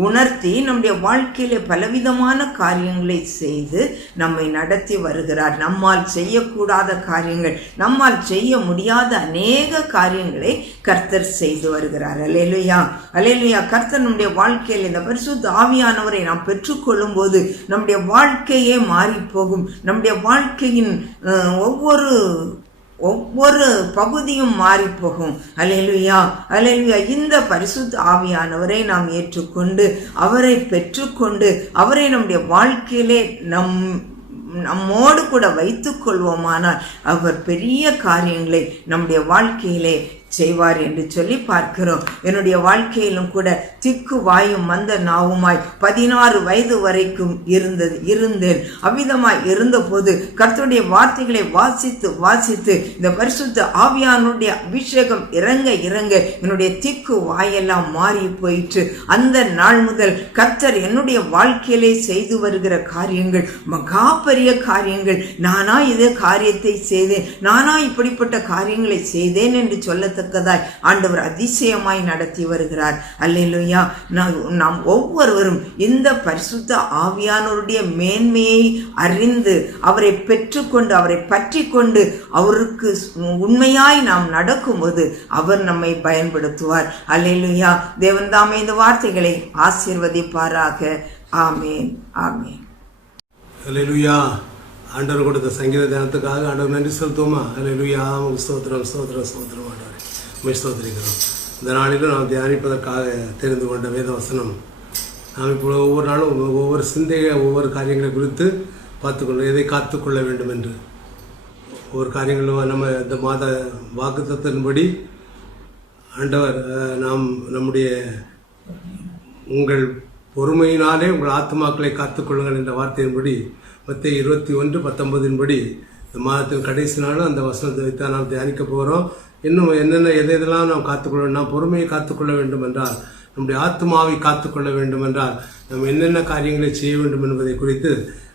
உணர்த்தி நம்முடைய வாழ்க்கையிலே பலவிதமான காரியங்களை செய்து நம்மை நடத்தி வருகிறார். நம்மால் செய்யக்கூடாத காரியங்கள், நம்மால் செய்ய முடியாத அநேக காரியங்களை கர்த்தர் செய்து வருகிறார். அல்லேலூயா, அல்லேலூயா. கர்த்தர் நம்முடைய வாழ்க்கையில் இந்த பரிசுத்த ஆவியானவரை நாம் பெற்றுக்கொள்ளும் போது நம்முடைய வாழ்க்கையே மாறி போகும். நம்முடைய வாழ்க்கையின் ஒவ்வொரு பகுதியும் மாறி போகும். அல்லேலூயா, அல்லேலூயா. இந்த பரிசுத்த ஆவியானவரை நாம் ஏற்றுக்கொண்டு அவரை பெற்றுக்கொண்டு அவரை நம்முடைய வாழ்க்கையிலே நம்மோடு கூட வைத்துக் கொள்வோமானால் அவர் பெரிய காரியங்களை நம்முடைய வாழ்க்கையிலே செய்வார் என்று சொல்லி பார்க்கிறோம். என்னுடைய வாழ்க்கையிலும் கூட திக்கு வாயும் மந்த நாவுமாய் 16 வயது வரைக்கும் இருந்தேன். அவ்விதமாய் இருந்தபோது கர்த்தருடைய வார்த்தைகளை வாசித்து இந்த பரிசுத்த ஆவியானுடைய அபிஷேகம் இறங்க என்னுடைய திக்கு வாயெல்லாம் மாறி போயிற்று. அந்த நாள் முதல் கர்த்தர் என்னுடைய வாழ்க்கையிலே செய்து வருகிற காரியங்கள் மகா பெரிய காரியங்கள். நானா இதே காரியத்தை செய்தேன், நானா இப்படிப்பட்ட காரியங்களை செய்தேன் என்று சொல்லத்தக்கதாய் ஆண்டவர் அதிசயமாய் நடத்தி வருகிறார். அல்லேலூயா. நாம் ஒவ்வொருவரும் இந்த பரிசுத்த ஆவியானவருடைய மேன்மையை அறிந்து அவரை பெற்றுக்கொண்டு அவரை பற்றி கொண்டு அவருக்கு உண்மையாய் நாம் நடக்கும்போது அவர் நம்மை பயன்படுத்துவார். அல்லேலூயா. தேவன் தாமே இந்த வார்த்தைகளை ஆசீர்வதிப்பாராக. ஆமேன், ஆமேன். அல்லேலூயா. ஆண்டவர் கொடுத்த சங்கீத தினத்துக்காக ஆண்டவர் நன்றி செலுத்துவோமா? அல்லேலூயா. ஸ்தோத்திரம், ஸ்தோத்திரம், ஸ்தோத்திரம். ஆண்டவரே ஸ்தோத்திரிக்கிறோம். இந்த நாளிலும் நாம் தியானிப்பதற்காக தெரிந்து கொண்ட வேத வசனம், நாம் இப்போ ஒவ்வொரு நாளும் ஒவ்வொரு சிந்தையை ஒவ்வொரு காரியங்களை குறித்து பார்த்துக்கொள்ள, எதை காத்துக்கொள்ள வேண்டும் என்று ஒவ்வொரு காரியங்களும் நம்ம இந்த மாத வாக்குத்தத்தின்படி ஆண்டவர் நம்முடைய உங்கள் பொறுமையினாலே உங்கள் ஆத்துமாக்களை காத்துக்கொள்ளுங்கள் என்ற வார்த்தையின்படி மத்தேயு 21:19 இந்த மாதத்தின் கடைசி நாளும் அந்த வசனத்தை வைத்தான் நாம் தியானிக்க போகிறோம். இன்னும் எதெல்லாம் நாம் காத்துக்கொள்ள, நாம் பொறுமையை காத்துக்கொள்ள வேண்டும் என்றால், நம்முடைய ஆத்மாவை காத்துக்கொள்ள வேண்டும் என்றால் நாம் என்னென்ன காரியங்களை செய்ய வேண்டும் என்பதை குறித்து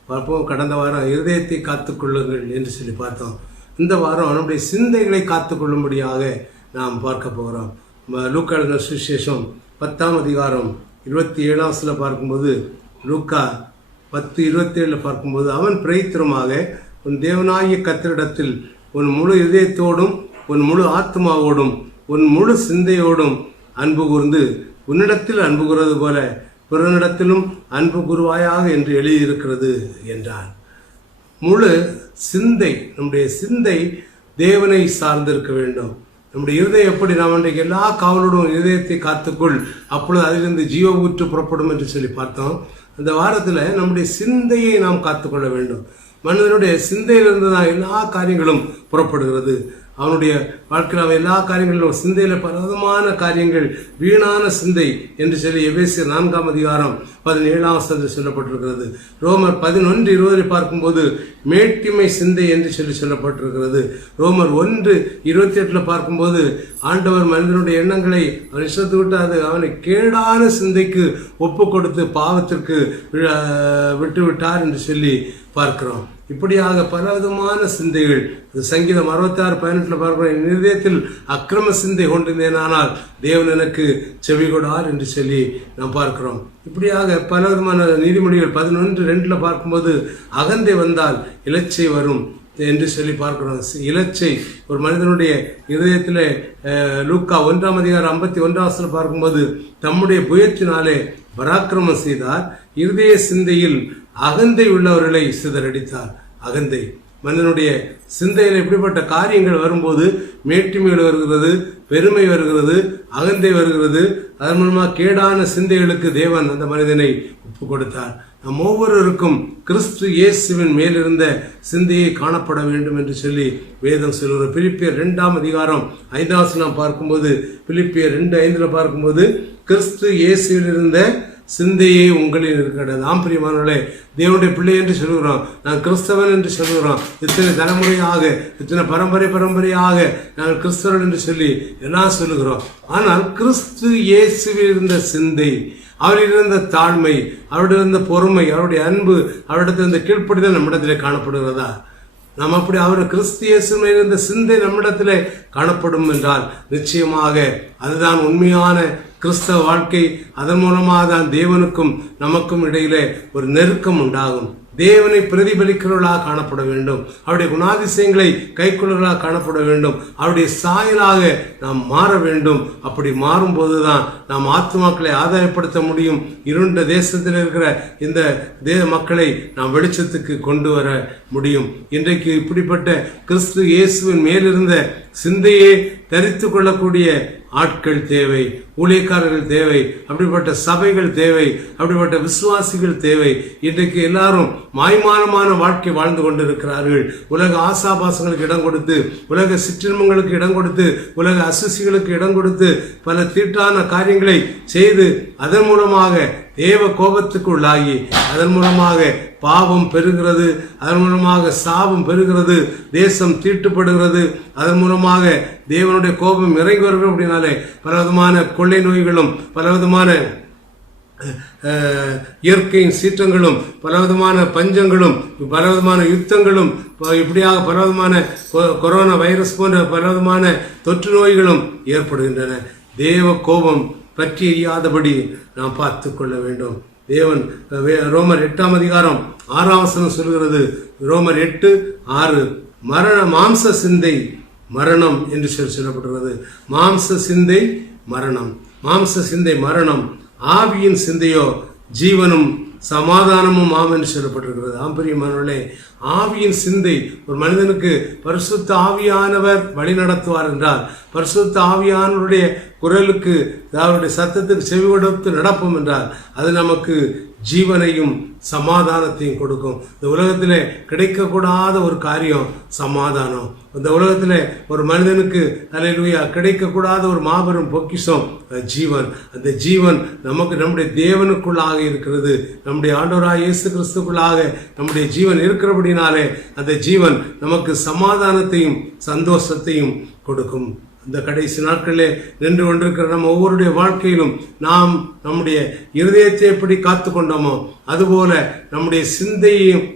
பார்ப்போம். கடந்த வாரம் இருதயத்தை காத்துக்கொள்ளுங்கள் என்று சொல்லி பார்த்தோம். இந்த வாரம் நம்முடைய சிந்தைகளை காத்துக்கொள்ளும்படியாக நாம் பார்க்க போகிறோம். லூக்கா எழுதின சுவிசேஷம் 10 அதிகாரம் 27 பார்க்கும்போது, லூக்கா 10:27 பார்க்கும்போது, அவன் பிரயத்திரமாக உன் தேவனாகிய கர்த்தரிடத்தில் உன் முழு இதயத்தோடும் உன் முழு ஆத்மாவோடும் உன் முழு சிந்தையோடும் அன்பு கூர்ந்து உன்னிடத்தில் அன்பு கூறுவது போல பிறனிடத்திலும் அன்பு கூறுவாயாக என்று எழுதியிருக்கிறது என்றார். முழு சிந்தை, நம்முடைய சிந்தை தேவனை சார்ந்திருக்க வேண்டும். நம்முடைய இருதயம் எப்படி, நாம் இன்றைக்கு எல்லா காவலோடும் இருதயத்தை காத்துக்கொள், அப்பொழுது அதிலிருந்து ஜீவ ஊற்று புறப்படும் என்று சொல்லி பார்த்தோம். அந்த வாரத்தில் நம்முடைய சிந்தையை நாம் காத்துக்கொள்ள வேண்டும். மனிதனுடைய சிந்தையிலிருந்து தான் எல்லா காரியங்களும் புறப்படுகிறது. அவனுடைய வாழ்க்கையில் அவன் எல்லா காரியங்களிலும் சிந்தையில் பலவிதமான காரியங்கள், வீணான சிந்தை என்று சொல்லி எபேசியர் 4:17 சொல்லப்பட்டிருக்கிறது. ரோமர் 11:20 பார்க்கும்போது மேட்டிமை சிந்தை என்று சொல்லப்பட்டிருக்கிறது. ரோமர் 1:28 பார்க்கும்போது ஆண்டவர் மனிதனுடைய எண்ணங்களை அவன் இஷ்டத்து விட்டு அது அவனை கேடான சிந்தைக்கு ஒப்பு கொடுத்து பாவத்திற்கு விட்டு விட்டார் என்று சொல்லி பார்க்கிறோம். இப்படியாக பலவிதமான சிந்தைகள். சங்கீதம் 66:18 பார்க்கிறோம், என் இதயத்தில் அக்கிரம சிந்தை கொண்டிருந்தேனானால் தேவன் எனக்கு செவி கொடார் என்று சொல்லி நாம் பார்க்கிறோம். இப்படியாக பலவிதமான நீதிமொழிகள் 11:2 பார்க்கும்போது அகந்தை வந்தால் இலச்சை வரும் என்று சொல்லி பார்க்கிறோம். இலச்சை ஒரு மனிதனுடைய இதயத்தில் லூக்கா 1:51 பார்க்கும்போது தம்முடைய புயத்தினாலே பராக்கிரமம் செய்தார், இருதய சிந்தையில் அகந்தை உள்ளவர்களை சிதறடித்தார். அகந்தை மனிதனுடைய சிந்தையில் இப்படிப்பட்ட காரியங்கள் வரும்போது மேட்டிமைகள் வருகிறது, பெருமை வருகிறது, அகந்தை வருகிறது. அதன் மூலமாக கேடான சிந்தைகளுக்கு தேவன் அந்த மனிதனை ஒப்பு கொடுத்தார். நம் ஒவ்வொருவருக்கும் கிறிஸ்து இயேசுவின் மேலிருந்த சிந்தையை காணப்பட வேண்டும் என்று சொல்லி வேதம் சொல்கிற பிலிப்பியர் 2:5 பார்க்கும்போது, பிலிப்பியர் 2:5 பார்க்கும்போது கிறிஸ்து இயேசுவில் இருந்த சிந்தையே உங்களில் இருக்கிறது. ஆம் பிரியமானவர்களே, தேவனுடைய பிள்ளை என்று சொல்கிறோம், நான் கிறிஸ்தவன் என்று சொல்கிறோம். இத்தனை தலைமுறையாக, இத்தனை பரம்பரையாக நாங்கள் கிறிஸ்தவர்கள் என்று சொல்லி எல்லாம் சொல்லுகிறோம். ஆனால் கிறிஸ்து இயேசுவில் இருந்த சிந்தை, அவரில் இருந்த தாழ்மை, அவருடைய இருந்த பொறுமை, அவருடைய அன்பு, அவரிடத்தில் இருந்த கீழ்ப்படிதல் நம்மிடத்திலே காணப்படுகிறதா? நாம் அப்படி அவர் கிறிஸ்து இயேசுவில் இருந்த சிந்தை நம்மிடத்திலே காணப்படும் என்றால் நிச்சயமாக அதுதான் உண்மையான கிறிஸ்தவ வாழ்க்கை. அதன் மூலமாக தான் தேவனுக்கும் நமக்கும் இடையிலே ஒரு நெருக்கம் உண்டாகும். தேவனை பிரதிபலிக்கிறவர்களாக காணப்பட வேண்டும், அவருடைய குணாதிசயங்களை கைக்கொள்ளுவர்களாக காணப்பட வேண்டும், அவருடைய சாயலாக நாம் மாற வேண்டும். அப்படி மாறும்போதுதான் நாம் ஆத்துமாக்களை ஆதாயப்படுத்த முடியும். இருண்ட தேசத்தில் இருக்கிற இந்த மக்களை நாம் வெளிச்சத்துக்கு கொண்டு வர முடியும். இன்றைக்கு இப்படிப்பட்ட கிறிஸ்து இயேசுவின் மேலிருந்த சிந்தையே தரித்து கொள்ளக்கூடிய ஆட்கள் தேவை, ஊழியக்காரர்கள் தேவை, அப்படிப்பட்ட சபைகள் தேவை, அப்படிப்பட்ட விசுவாசிகள் தேவை. இன்றைக்கு எல்லாரும் மாய்மானமான வாழ்க்கை வாழ்ந்து கொண்டிருக்கிறார்கள். உலக ஆசாபாசங்களுக்கு இடம் கொடுத்து, உலக சிற்றின்பங்களுக்கு இடம் கொடுத்து, உலக அசுசிகளுக்கு இடம் கொடுத்து, பல தீட்டான காரியங்களை செய்து அதன் மூலமாக தேவ கோபத்துக்கு உள்ளாகி, அதன் மூலமாக பாவம் பெறுகிறது, அதன் மூலமாக சாபம் பெறுகிறது, தேசம் தீட்டுப்படுகிறது, அதன் மூலமாக தேவனுடைய கோபம் இறங்கி வருகிறது. அப்படின்னாலே பலவிதமான கொள்ளை நோய்களும், பலவிதமான இயற்கையின் சீற்றங்களும், பலவிதமான பஞ்சங்களும், பலவிதமான யுத்தங்களும், இப்படியாக பலவிதமான கொரோனா வைரஸ் போன்ற பலவிதமான தொற்று நோய்களும் ஏற்படுகின்றன. தேவ கோபம் பற்றி எரியாதபடி நாம் பார்த்து கொள்ள வேண்டும். தேவன் ரோமர் 8:6 சொல்கிறது. ரோமர் 8:6 மாம்ச சிந்தை மரணம் என்று சொல்லப்பட்டுள்ளது. மாம்ச சிந்தை மரணம், மாம்ச சிந்தை மரணம், ஆவியின் சிந்தையோ ஜீவனும் சமாதானமும் ஆம் என்று சொல்லப்பட்டிருக்கிறது. ஆம் பிரியமானவர்களே, ஆவியின் சிந்தை ஒரு மனிதனுக்கு பரிசுத்த ஆவியானவர் வழி நடத்துவார் என்றால், பரிசுத்த ஆவியானவருடைய குரலுக்கு, அவருடைய சத்தத்துக்கு செவி கொடுத்து நடப்போம் என்றால் அது நமக்கு ஜீவனையும் சமாதானத்தையும் கொடுக்கும். இந்த உலகத்திலே கிடைக்கக்கூடாத ஒரு காரியம் சமாதானம். இந்த உலகத்தில் ஒரு மனிதனுக்கு அல்லேலூயா கிடைக்கக்கூடாத ஒரு மாபெரும் பொக்கிஷம் ஜீவன். அந்த ஜீவன் நமக்கு நம்முடைய தேவனுக்குள்ளாக இருக்கிறது. நம்முடைய ஆண்டவராகிய இயேசு கிறிஸ்துக்குள்ளாக நம்முடைய ஜீவன் இருக்கிறபடினாலே அந்த ஜீவன் நமக்கு சமாதானத்தையும் சந்தோஷத்தையும் கொடுக்கும். இந்த கடைசி நாட்களிலே நின்று கொண்டிருக்கிற நம்ம ஒவ்வொருடைய வாழ்க்கையிலும் நாம் நம்முடைய இருதயத்தை எப்படி காத்து கொண்டோமோ அதுபோல நம்முடைய சிந்தையையும்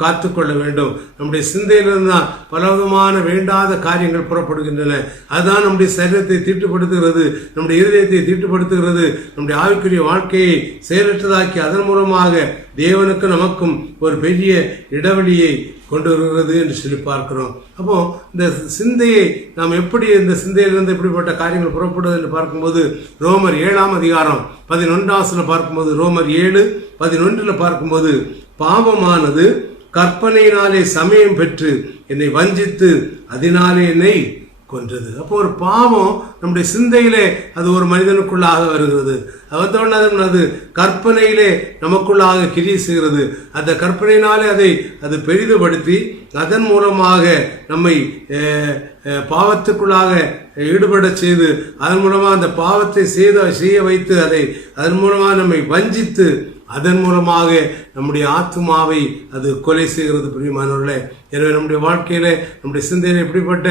காத்துக்கொள்ள வேண்டும். நம்முடைய சிந்தையிலிருந்து தான் பலவிதமான வேண்டாத காரியங்கள் புறப்படுகின்றன. அதுதான் நம்முடைய சரீரத்தை தீட்டுப்படுத்துகிறது, நம்முடைய இருதயத்தை தீட்டுப்படுத்துகிறது, நம்முடைய ஆவிக்குரிய வாழ்க்கையை செயலற்றதாக்கி அதன் மூலமாக தேவனுக்கு நமக்கும் ஒரு பெரிய இடைவெளியை கொண்டு வருகிறது என்று சொல்லி பார்க்கிறோம். அப்போ இந்த சிந்தையை நாம் எப்படி, இந்த சிந்தையிலிருந்து எப்படிப்பட்ட காரியங்கள் புறப்படுவது என்று பார்க்கும்போது ரோமர் 7ஆம் அதிகாரம் 11 பார்க்கும்போது, ரோமர் 7:11 பார்க்கும்போது, பாவமானது கற்பனையினாலே சமயம் பெற்று என்னை வஞ்சித்து அதனாலே என்னை கொன்றது. அப்போ ஒரு பாவம் நம்முடைய சிந்தையிலே அது ஒரு மனிதனுக்குள்ளாக வருகிறது. அது கற்பனையிலே நமக்குள்ளாக கிரி செய்கிறது. அந்த கற்பனையினாலே அது பெரிதுபடுத்தி அதன் மூலமாக நம்மை பாவத்துக்குள்ளாக ஈடுபட செய்து அதன் மூலமாக அந்த பாவத்தை செய்ய வைத்து அதன் மூலமாக நம்மை வஞ்சித்து அதன் மூலமாக நம்முடைய ஆத்மாவை அது கொலை செய்கிறது. பிரியமானவர்களே, எனவே நம்முடைய வாழ்க்கையில நம்முடைய சிந்தையில எப்படிப்பட்ட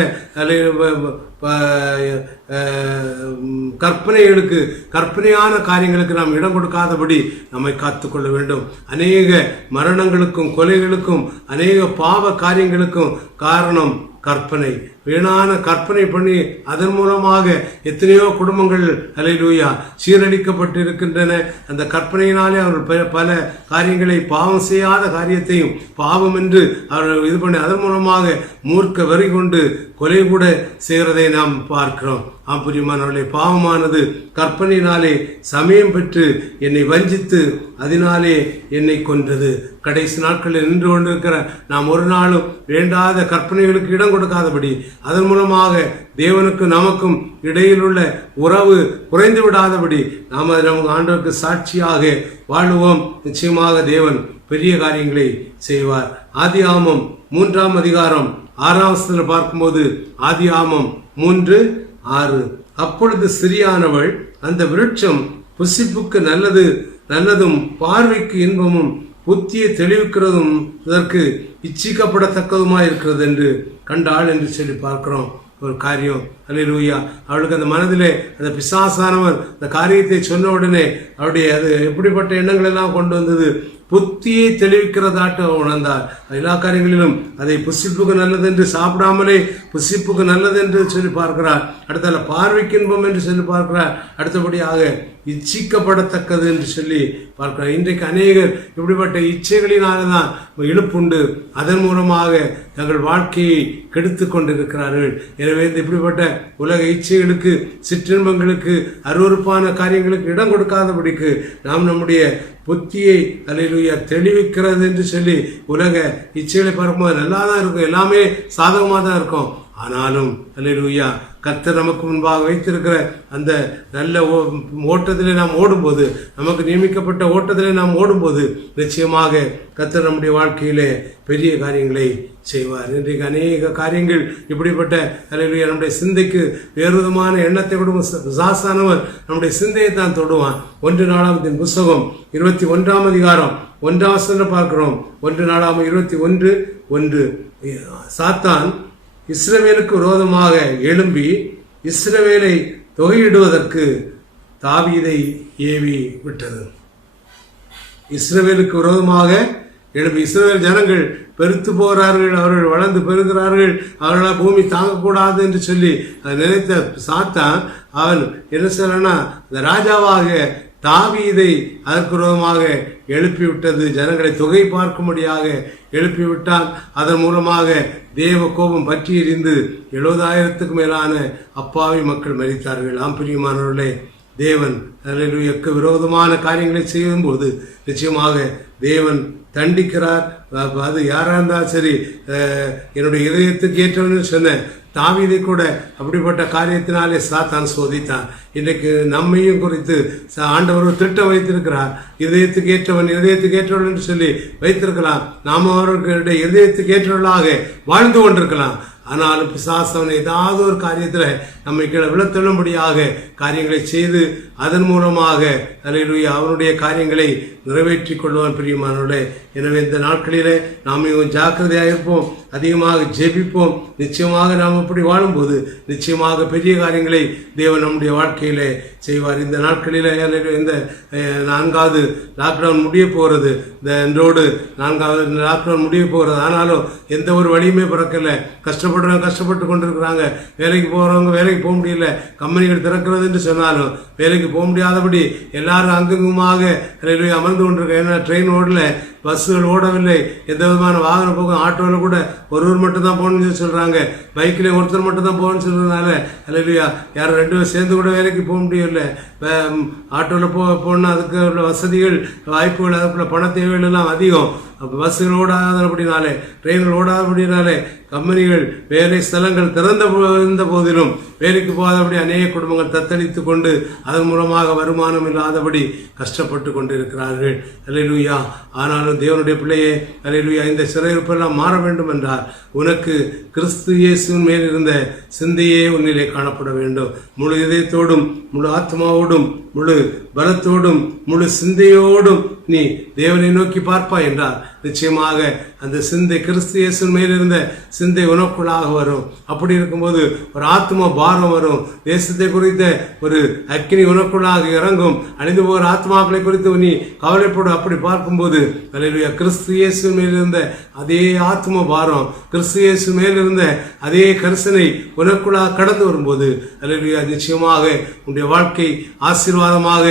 கற்பனையான காரியங்களுக்கு நாம் இடம் கொடுக்காதபடி நம்மை காத்துக்கொள்ள வேண்டும். அநேக மரணங்களுக்கும் கொலைகளுக்கும் அநேக பாவ காரியங்களுக்கும் காரணம் கற்பனை. வீணான கற்பனை பண்ணி அதன் மூலமாக எத்தனையோ குடும்பங்கள் அல்லேலூயா சீரழிக்கப்பட்டு இருக்கின்றன. அந்த கற்பனையினாலே அவர்கள் பல காரியங்களை, பாவம் செய்யாத காரியத்தையும் பாவம் என்று அவர்கள் இது பண்ணி அதன் மூலமாக மூர்க்க வரி கொண்டு கொலை கூட செய்கிறதை நாம் பார்க்கிறோம். பிரியமானவர்களே, பாவமானது கற்பனையினாலே சமயம் பெற்று என்னை வஞ்சித்து அதனாலே என்னை கொன்றது. கடைசி நாட்களில் நின்று கொண்டிருக்கிற நாம் ஒரு நாளும் வேண்டாத கற்பனைகளுக்கு இடம் கொடுக்காதபடி அதன் மூலமாக தேவனுக்கு நமக்கும் இடையில் உள்ள உறவு குறைந்து விடாதபடி நாம் நமக்கு ஆண்டவருக்கு சாட்சியாக வாழுவோம். நிச்சயமாக தேவன் பெரிய காரியங்களை செய்வார். ஆதியாகமம் 3ஆம் அதிகாரம் 6ஆம் வசனத்தில் பார்க்கும்போது, ஆதியாகமம் 3:6, அப்பொழுது சிறியானவள் அந்த விருட்சம் புசிப்புக்கு நல்லதும் பார்வைக்கு இன்பமும் புத்தியை தெளிவிக்கிறதும் இதற்கு இச்சிக்கப்படத்தக்கதுமாய் இருக்கிறது என்று கண்டாள் என்று சொல்லி பார்க்கிறோம். ஒரு காரியம், அல்லேலூயா. அவளுக்கு அந்த மனதிலே அந்த பிசாசானவர் அந்த காரியத்தை சொன்ன உடனே அவருடைய அது எப்படிப்பட்ட எண்ணங்கள் எல்லாம் கொண்டு வந்தது. புத்தியை தெளிவிக்கிறதாட்டு உணர்ந்தார். எல்லா காரியங்களிலும் அதை புசிப்புக்கு நல்லது என்று சாப்பிடாமலே புசிப்புக்கு நல்லது என்று சொல்லி பார்க்கிறார். அடுத்தால பார்வைக்கு இன்பம் என்று சொல்லி பார்க்கிறார். அடுத்தபடியாக இச்சிக்கப்படத்தக்கது என்று சொல்லி பார்க்கிறார். இன்றைக்கு அநேகர் இப்படிப்பட்ட இச்சைகளினால்தான் இழுப்புண்டு அதன் மூலமாக தங்கள் வாழ்க்கையை கெடுத்து கொண்டிருக்கிறார்கள். எனவே இப்படிப்பட்ட உலக இச்சைகளுக்கு, சிற்றின்பங்களுக்கு, அருவருப்பான காரியங்களுக்கு இடம் கொடுக்காதபடிக்கு நாம் நம்முடைய புத்தியை அல்லேலூயா தெளிவிக்கிறது என்று சொல்லி உலக இச்சைகளை பார்க்கும்போது நல்லா தான் இருக்கும், எல்லாமே சாதகமாக தான் இருக்கும். ஆனாலும் அல்லேலூயா கர்த்தர் நமக்கு முன்பாக வைத்திருக்கிற அந்த நல்ல ஓட்டத்திலே நாம் ஓடும்போது, நமக்கு நியமிக்கப்பட்ட ஓட்டத்திலே நாம் ஓடும்போது நிச்சயமாக கர்த்தர் நம்முடைய வாழ்க்கையிலே பெரிய காரியங்களை செய்வார். இன்றைக்கு அநேக காரியங்கள் இப்படிப்பட்ட அல்லேலூயா நம்முடைய சிந்தைக்கு வேறுவிதமான எண்ணத்தை கொடுக்கும் சாசானவர் நம்முடைய சிந்தையை தான் தொடுவான். 1 நாளாகமத்தின் புஸ்தகம் 21ஆம் அதிகாரம் 1ஆம் வசனத்தில் பார்க்கிறோம். 1 நாளாகமம் 21:1, சாத்தான் இஸ்ரவேலுக்கு விரோதமாக எழும்பி இஸ்ரவேலை தொகையிடுவதற்கு தாவீதை ஏவி விட்டது. இஸ்ரவேலுக்கு விரோதமாக எழும்பி, இஸ்ரவேல் ஜனங்கள் பெருத்து போகிறார்கள், அவர்கள் வளர்ந்து பெறுகிறார்கள், அவர்களால் பூமி தாங்கக்கூடாது என்று சொல்லி நினைத்த சாத்தான் அவன் என்ன சொல்லனா இந்த ராஜாவாக தாவீதை அதற்கு விரோதமாக எழுப்பிவிட்டது. ஜனங்களை தொகை பார்க்கும்படியாக எழுப்பிவிட்டான். அதன் மூலமாக தேவ கோபம் பற்றி எறிந்து 70,000க்கு மேலான அப்பாவி மக்கள் மரித்தார்கள். பிரியமானவர்களே, தேவன் அல்லேலூயாவுக்கு விரோதமான காரியங்களை செய்யும்போது நிச்சயமாக தேவன் தண்டிக்கிறார். அது யாராக இருந்தாலும் சரி, என்னுடைய இதயத்துக்கு ஏற்றவன்னு சொன்ன தாவீதை கூட அப்படிப்பட்ட காரியத்தினாலே சாத்தான் சோதித்தான். இன்றைக்கு நம்மையும் குறித்து ஆண்டவர் திட்டம் வைத்திருக்கிறார். இதயத்துக்கு ஏற்றவன் என்று சொல்லி வைத்திருக்கலாம். நாம் அவர்களுடைய இதயத்துக்கு ஏற்றவர்களாக வாழ்ந்து கொண்டிருக்கலாம். ஆனாலும் பிசாசவன் ஏதாவது ஒரு காரியத்தில் நம்மை கீழே விழத்தள்ளும்படியாக காரியங்களை செய்து அதன் மூலமாக அல்லேலூயா அவனுடைய காரியங்களை நிறைவேற்றி கொள்வான். பிரியமானவர்களே, எனவே இந்த நாட்களிலே நாம் மிகவும் ஜாக்கிரதையாக இருப்போம். அதிகமாக ஜெபிப்போம். நிச்சயமாக நாம் அப்படி வாழும்போது நிச்சயமாக பெரிய காரியங்களை தேவன் நம்முடைய வாழ்க்கையிலே செய்வார். இந்த நாட்களில் இந்த 4வது லாக்டவுன் முடிய போகிறது. இந்த இன்றோடு 4வது லாக்டவுன் முடிய போகிறது. ஆனாலும் எந்த ஒரு வழியுமே பிறக்கலை. கஷ்டப்பட்டு கொண்டிருக்கிறாங்க. வேலைக்கு போகிறவங்க வேலைக்கு போக முடியல. கம்பெனிகள் திறக்கிறது என்று சொன்னாலும் வேலைக்கு போக முடியாதபடி எல்லாரும் அங்குங்குமாக அமர்ந்து கொண்டிருக்க. ஏன்னா ட்ரெயின் ஓடல, பஸ்ஸுகள் ஓடவில்லை, எந்த விதமான வாகனம் போகும். ஆட்டோவில் கூட ஒருவர் மட்டும் தான் போகணும்னு சொல்கிறாங்க. பைக்கில் ஒருத்தர் மட்டும் தான் போகணும்னு சொல்கிறதுனால அல்லையா யாரும் 2 பேர் சேர்ந்து கூட வேலைக்கு போக முடியல. ஆட்டோவில் போகணுன்னா அதுக்கு உள்ள வசதிகள், வாய்ப்புகள், அதுக்குள்ள பண தேவைகள் எல்லாம் அதிகம். பஸ்ஸுகள் ஓடாதபடினாலே, ட்ரெயின்கள் ஓடாதபடினாலே கம்பெனிகள், வேலை ஸ்தலங்கள் திறந்த போதிலும் வேலைக்கு போகாதபடி அநேக குடும்பங்கள் தத்தளித்து கொண்டு அதன் மூலமாக வருமானம் இல்லாதபடி கஷ்டப்பட்டு கொண்டிருக்கிறார்கள். அல்லேலூயா. ஆனாலும் தேவனுடைய பிள்ளையே, அல்லேலூயா, இந்த சிறையிருப்பெல்லாம் மாற வேண்டும் என்றால் உனக்கு கிறிஸ்து இயேசுவின் மேல் இருந்த சிந்தையே உன்னிலே காணப்பட வேண்டும். முழு இதயத்தோடும், முழு ஆத்மாவோடும், முழு பலத்தோடும், முழு சிந்தையோடும் நீ தேவனை நோக்கி பார்ப்பாய் என்றால் நிச்சயமாக அந்த சிந்தை கிறிஸ்து இயேசுவின் மேல் இருந்த சிந்தை உனக்குள்ளாக வரும். அப்படி இருக்கும்போது ஒரு ஆத்மா பாரம் வரும். தேசத்தை குறித்த ஒரு அக்கினி உனக்குள்ளாக இறங்கும். அழிந்து போகிற ஆத்மாக்களை குறித்து நீ கவலைப்படும். அப்படி பார்க்கும்போது அல்லேலூயா, கிறிஸ்து இயேசுவின் மேல் இருந்த அதே ஆத்ம பாரம், கிறிஸ்து இயேசு மேல் இருந்த அதே கரிசனை உனக்குள்ளாக கடந்து வரும்போது அல்லேலூயா, நிச்சயமாக உன்னுடைய வாழ்க்கை ஆசீர்வாதமாக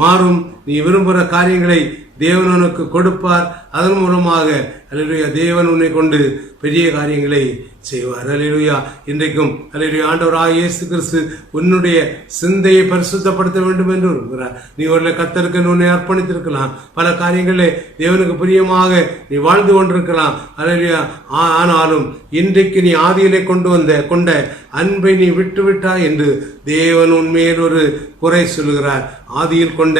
மாறும். நீ விரும்புகிற காரியங்களை தேவன் உனக்கு கொடுப்பார். அதன் மூலமாக அல்லேலூயா, தேவன் உன்னை கொண்டு பெரிய காரியங்களை செய்வார். அல்லேலூயா. இன்றைக்கும் அல்லேலூயா, ஆண்டவராகிய இயேசு கிறிஸ்து உன்னுடைய சிந்தையை பரிசுத்தப்படுத்த வேண்டும் என்று விரும்புகிறார். நீ ஒரு கர்த்தருக்கு உன்னை அர்ப்பணித்திருக்கலாம். பல காரியங்களே தேவனுக்கு பிரியமாக நீ வாழ்ந்து கொண்டிருக்கலாம். அல்லேலூயா. ஆனாலும் இன்றைக்கு நீ ஆதியிலே கொண்ட அன்பை நீ விட்டுவிட்டாய் என்று தேவன் உன்மேல் ஒரு குறை சொல்லுகிறார். ஆதியில் கொண்ட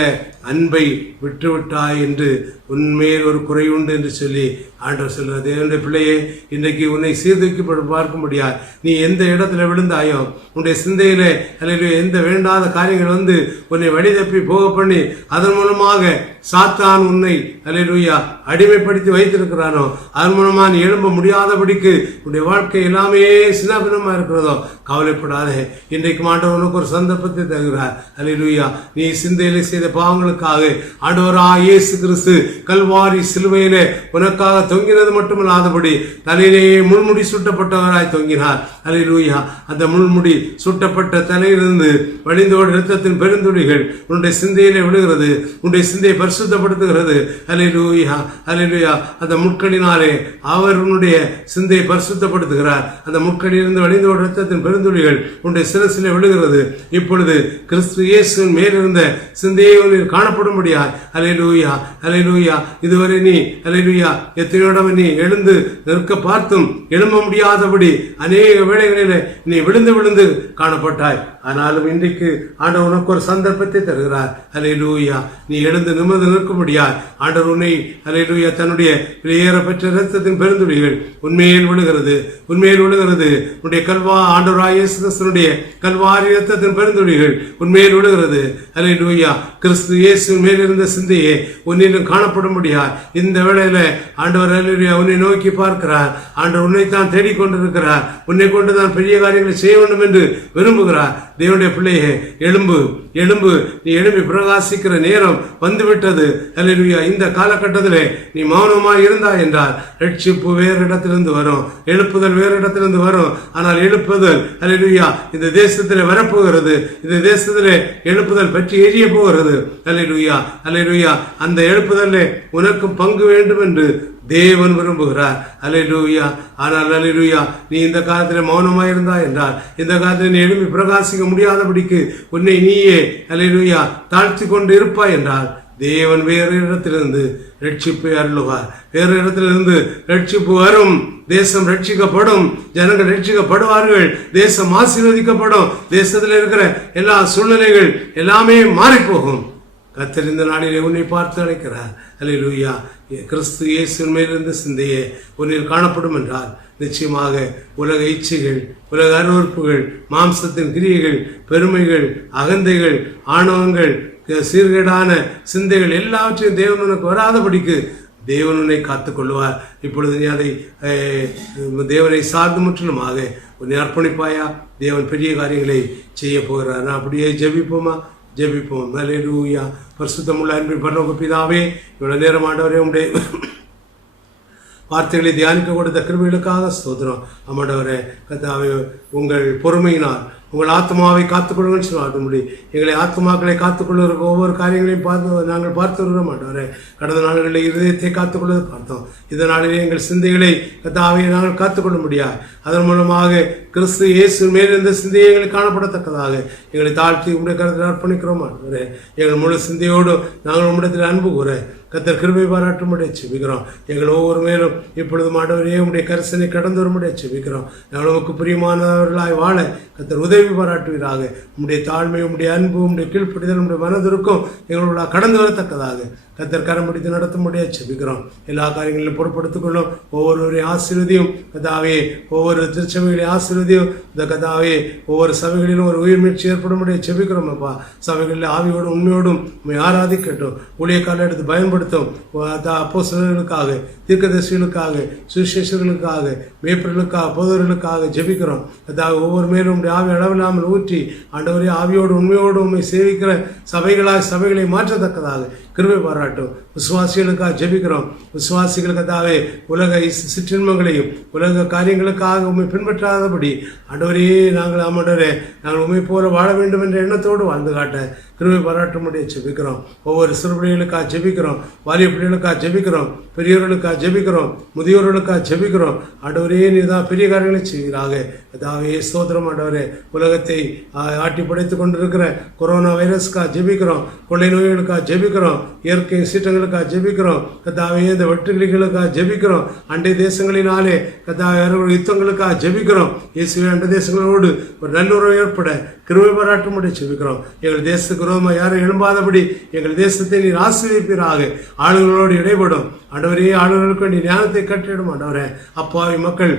அன்பை விட்டுவிட்டாய் என்று உன்மேல் ஒரு குறை உண்டு என்று சொல்லி ஆண்டவர் சொல்கிறார். தேவனுடைய பிள்ளையே, இன்றைக்கு உன்னை சீர்தூக்கி பார்க்க முடியாது. நீ எந்த இடத்துல விழுந்தாயோ, உன்னுடைய சிந்தையிலே அல்லது எந்த வேண்டாத காரியங்கள் வந்து உன்னை வழி தப்பி போக பண்ணி அதன் மூலமாக சாத்தான் உன்னை அல்லேலூயா அடிமைப்படுத்தி வைத்திருக்கிறானோ, அதன் மூலமாக நீ எழும்ப முடியாதபடிக்கு உன்னுடைய வாழ்க்கை எல்லாமே சின்னபின்னமா இருக்கிறதோ, கவலைப்படாதே. இன்றைக்கு ஆண்டவர் உனக்கு ஒரு சந்தர்ப்பத்தை தருகிறார். அல்லேலூயா. நீ சிந்தையிலே செய்த பாவங்களுக்காக ஆண்டவராகிய இயேசு கிறிஸ்து கல்வாரி சிலுவையிலே உனக்காக தொங்கினது மட்டுமல்லாதபடி தலையிலேயே முள்முடி சூட்டப்பட்டவராய் தொங்கினார். அல்லேலூயா. அந்த முள்முடி சூட்டப்பட்ட தலையிலிருந்து வழிந்தோடு இரத்தத்தின் பெருந்துளிகள் உன்னுடைய சிந்தையிலே விழுகிறது. உன்னுடைய சிந்தையை பரிசுத்தப்படுத்துகிறது. அல்லேலூயா, அல்லேலூயா. அந்த முட்களினாலே அவர் உன்னுடைய சிந்தையை பரிசுத்தப்படுத்துகிறார். அந்த முட்களிலிருந்து வழிந்தோடு இரத்தத்தின் பெருந்துளிகள் உன்னுடைய சிரசிலே விழுகிறது. இப்பொழுது கிறிஸ்து இயேசுவின் மேலிருந்த சிந்தையை உன்னில் காணப்படும்படியாய் அல்லேலூயா, அல்லேலூயா. இதுவரை நீ அல்லேலூயா எத்தனையோடம் நீ எழுந்து நிற்க பார்த்தும் எழும்ப முடியாதபடி அநேக வேளைகளிலே நீ விழுந்து காணப்பட்டாய். ஆனாலும் இன்றைக்கு ஆண்டவர் உனக்கு ஒரு சந்தர்ப்பத்தை தருகிறார். அல்லேலூயா. நீ எழுந்து நிமிர்ந்து நிற்கும்படியாய் ஆண்டவர் உன்னை அல்லேலூயா தன்னுடைய வெளியேற பெற்ற இரத்தத்தின் பெருந்துளிகள் உண்மையில் விழுகிறது. உன்னுடைய ஆண்டவராகிய இயேசு கிறிஸ்துவினுடைய கல்வாரி இரத்தத்தின் பெருந்துளிகள் உண்மையில் விழுகிறது. அல்லேலூயா. கிறிஸ்து இயேசுவின் மேல் இருந்த சிந்தையே உன்னிலும் காணப்படும்படியாய் இந்த வேளையில ஆண்டவர் அல்லேலூயா உன்னை நோக்கி பார்க்கிறார். ஆண்டவர் உன்னை தான் தேடிக்கொண்டிருக்கிறார். உன்னை கொண்டு தான் பெரிய காரியங்களை செய்ய வேண்டும் என்று விரும்புகிறார். தேவனுடைய பிள்ளையே, எழும்பு. நீ எழும்பி பிரகாசிக்கிற நேரம் வந்துவிட்டது. அல்லேலூயா. இந்த காலகட்டத்திலே நீ மௌனமாய் இருந்தாய் என்றால் ரட்சிப்பு வேறு இடத்திலிருந்து வரும், எழுப்புதல் வேறு இடத்திலிருந்து வரும். ஆனால் எழுப்புதல் அல்லேலூயா இந்த தேசத்திலே வரப்போகிறது. இந்த தேசத்திலே எழுப்புதல் பற்றி எரிய போகிறது. அல்லேலூயா, அல்லேலூயா. அந்த எழுப்புதலே உனக்கு பங்கு வேண்டும் என்று தேவன் விரும்புகிறார். அல்லேலூயா. ஆனால் அல்லேலூயா நீ இந்த காலத்தில் மௌனமாக இருந்தாய் என்றால், இந்த காலத்தில் நீ எழுப்பி பிரகாசிக்க முடியாதபடிக்கு உன்னை நீயே அல்லேலூயா தாழ்த்தி கொண்டு இருப்பாய் என்றால் தேவன் வேறு இடத்திலிருந்து ரட்சிப்பை அருளுவார். வேறு இடத்திலிருந்து ரட்சிப்பு வரும். தேசம் ரட்சிக்கப்படும். ஜனங்கள் ரட்சிக்கப்படுவார்கள். தேசம் ஆசீர்வதிக்கப்படும். தேசத்தில் இருக்கிற எல்லா சூழ்நிலைகள் எல்லாமே மாறி போகும். கர்த்தர் இந்த நாளிலே உன்னை பார்த்து அழைக்கிறார். அல்லேலூயா. கிறிஸ்து இயேசுவின் மேலிருந்த சிந்தையே உன்னில் காணப்படும் என்றால் நிச்சயமாக உலக இச்சைகள், உலக அருவருப்புகள், மாம்சத்தின் கிரியைகள், பெருமைகள், அகந்தைகள், ஆணவங்கள், சீர்கேடான சிந்தைகள் எல்லாவற்றையும் தேவன் உனக்கு வராதபடிக்கு தேவன் உன்னை காத்துக்கொள்வார். இப்பொழுது நீ அதை தேவனை சார்ந்து முற்றிலுமாக உன்னை அர்ப்பணிப்பாயா? தேவன் பெரிய காரியங்களை செய்ய போகிறார். நான் அப்படியே ஜெபிப்போமா? ஜெபிப்போம். அல்லேலூயா. பரிசுத்தமுள்ள அன்பின் பரலோக பிதாவே, இவ்வளவு நேரம் ஆண்டவரே உம்முடைய வார்த்தைகளை தியானிக்க கொடுத்த கிருபைகளுக்காக ஸ்தோத்திரம். ஆண்டவரே கர்த்தாவே, உங்கள் பொறுமையினால் உங்கள் ஆத்மாவை காத்துக்கொள்ளுங்கள் சொல்லுவார் முடியும். எங்களை ஆத்மாக்களை காத்துக்கொள்வதற்கு ஒவ்வொரு காரியங்களையும் நாங்கள் பார்த்து வருகிறோம். ஆண்டவரே, கடந்த நாடுகளில் இருதயத்தை காத்துக்கொள்வதை பார்த்தோம். இந்த நாளிலே எங்கள் சிந்தைகளை கர்த்தாவை நாங்கள் காத்துக்கொள்ள முடியாது. அதன் மூலமாக கிறிஸ்து இயேசு மேலிருந்த சிந்தையை எங்களை காணப்படத்தக்கதாக எங்களை தாழ்த்தி உடைய கருத்தில் அர்ப்பணிக்கிறோம். ஆண்டவரே, எங்கள் முழு சிந்தையோடு நாங்கள் உம்மிடத்தில் அன்பு கூற கர்த்தர் கிருபை பாராட்டும்படியே செபிக்கிறோம். எங்கள் ஒவ்வொரு மேலும் இப்பொழுது ஆண்டவரே உடைய கரிசனை கடந்து வரும்படியே செபிக்கிறோம். நாங்கள் உமக்கு பிரியமானவர்களாய் வாழ கர்த்தர் உதவி பாராட்டுவீராக. உம்முடைய தாழ்மை, உம்முடைய அன்பு, உம்முடைய கீழ்ப்படிதல், உம்முடைய மனதிற்கும் எங்களோட கடந்து வரத்தக்கதாக கர்த்தர் கரம் பிடித்து நடத்தும்படியே செபிக்கிறோம். எல்லா காரியங்களிலும் பொறுப்படுத்திக் கொள்ளும். ஒவ்வொருவரையும் ஆசீர்வதியும் கர்த்தாவே. ஒவ்வொரு திருச்சபைகளையும் ஆசீர்வதியும். இந்த கர்த்தாவே, ஒவ்வொரு சபைகளிலும் ஒரு உயிர் மீட்சி ஏற்படும்படியே செபிக்கிறோம். அப்பா, சபைகளில் ஆவியோடும் உண்மையோடும் ஆராதிக்கட்டும். ஊழியக்காரர்கள் எடுத்து பயன்படுத்தும். அப்போஸ்தலர்களுக்காக, தீர்க்கதரிசிகளுக்காக, சுவிசேஷர்களுக்காக, மேய்ப்பர்களுக்காக, போதகர்களுக்காக ஜெபிக்கிறோம். அதாவது ஒவ்வொரு மேலும் உடைய ஆவி அளவில்லாமல் ஊற்றி ஆண்டவரே ஆவியோடு உண்மையோடு உண்மை சேவிக்கிற சபைகளை மாற்றத்தக்கதாக கிருபை பாராட்டும். விசுவாசிகளுக்காக ஜெபிக்கிறோம். விசுவாசிகளுக்காகவே உலக சிற்றின்பங்களையும் உலக காரியங்களுக்காக உண்மை பின்பற்றாதபடி ஆண்டவரே நாங்கள் ஆண்டவரே நாங்கள் உண்மை போல வாழ வேண்டும் என்ற எண்ணத்தோடு வாழ்ந்து காட்ட கிருபை பாராட்டும்படியே ஜெபிக்கிறோம். ஒவ்வொரு சிறுபிள்ளைகளுக்காக ஜெபிக்கிறோம். வாலிய பிள்ளைகளுக்காக ஜெபிக்கிறோம். பெரியவர்களுக்காக ஜெபிக்கிறோம். முதியோர்களுக்காக ஜெபிக்கிறோம். ஆண்டவரே நீதான் பெரிய காரியங்களை செய்கிறாக. அதாவே ஸ்தோத்திரம். ஆண்டவரே, உலகத்தை ஆட்டி படைத்துக் கொண்டிருக்கிற கொரோனா வைரஸ்க்காக ஜெபிக்கிறோம். கொள்ளை நோய்களுக்காக ஜெபிக்கிறோம். இயற்கை சீற்றங்களுக்காக ஜெபிக்கிறோம். கதாவே, இந்த வெட்டுக்கிளிகளுக்காக ஜெபிக்கிறோம். அண்டை தேசங்களினாலே கதாவே யுத்தங்களுக்காக ஜெபிக்கிறோம். இயேசுவே, அண்டை தேசங்களோடு ஒரு நல்லுறவு ஏற்பட கிருபை பாராட்டும்படி ஜெபிக்கிறோம். எங்கள் தேசத்துக்கு விரோதமாக யாரும் எழும்பாதபடி எங்கள் தேசத்தை நீர் ஆசீர்வதிப்பீராக. ஆளுகளோடு இடைபடும். ஆண்டவரே, ஆளுநர்களுக்கு வேண்டிய ஞானத்தை கட்டிடும். ஆண்டவரே, அப்பாவி மக்கள்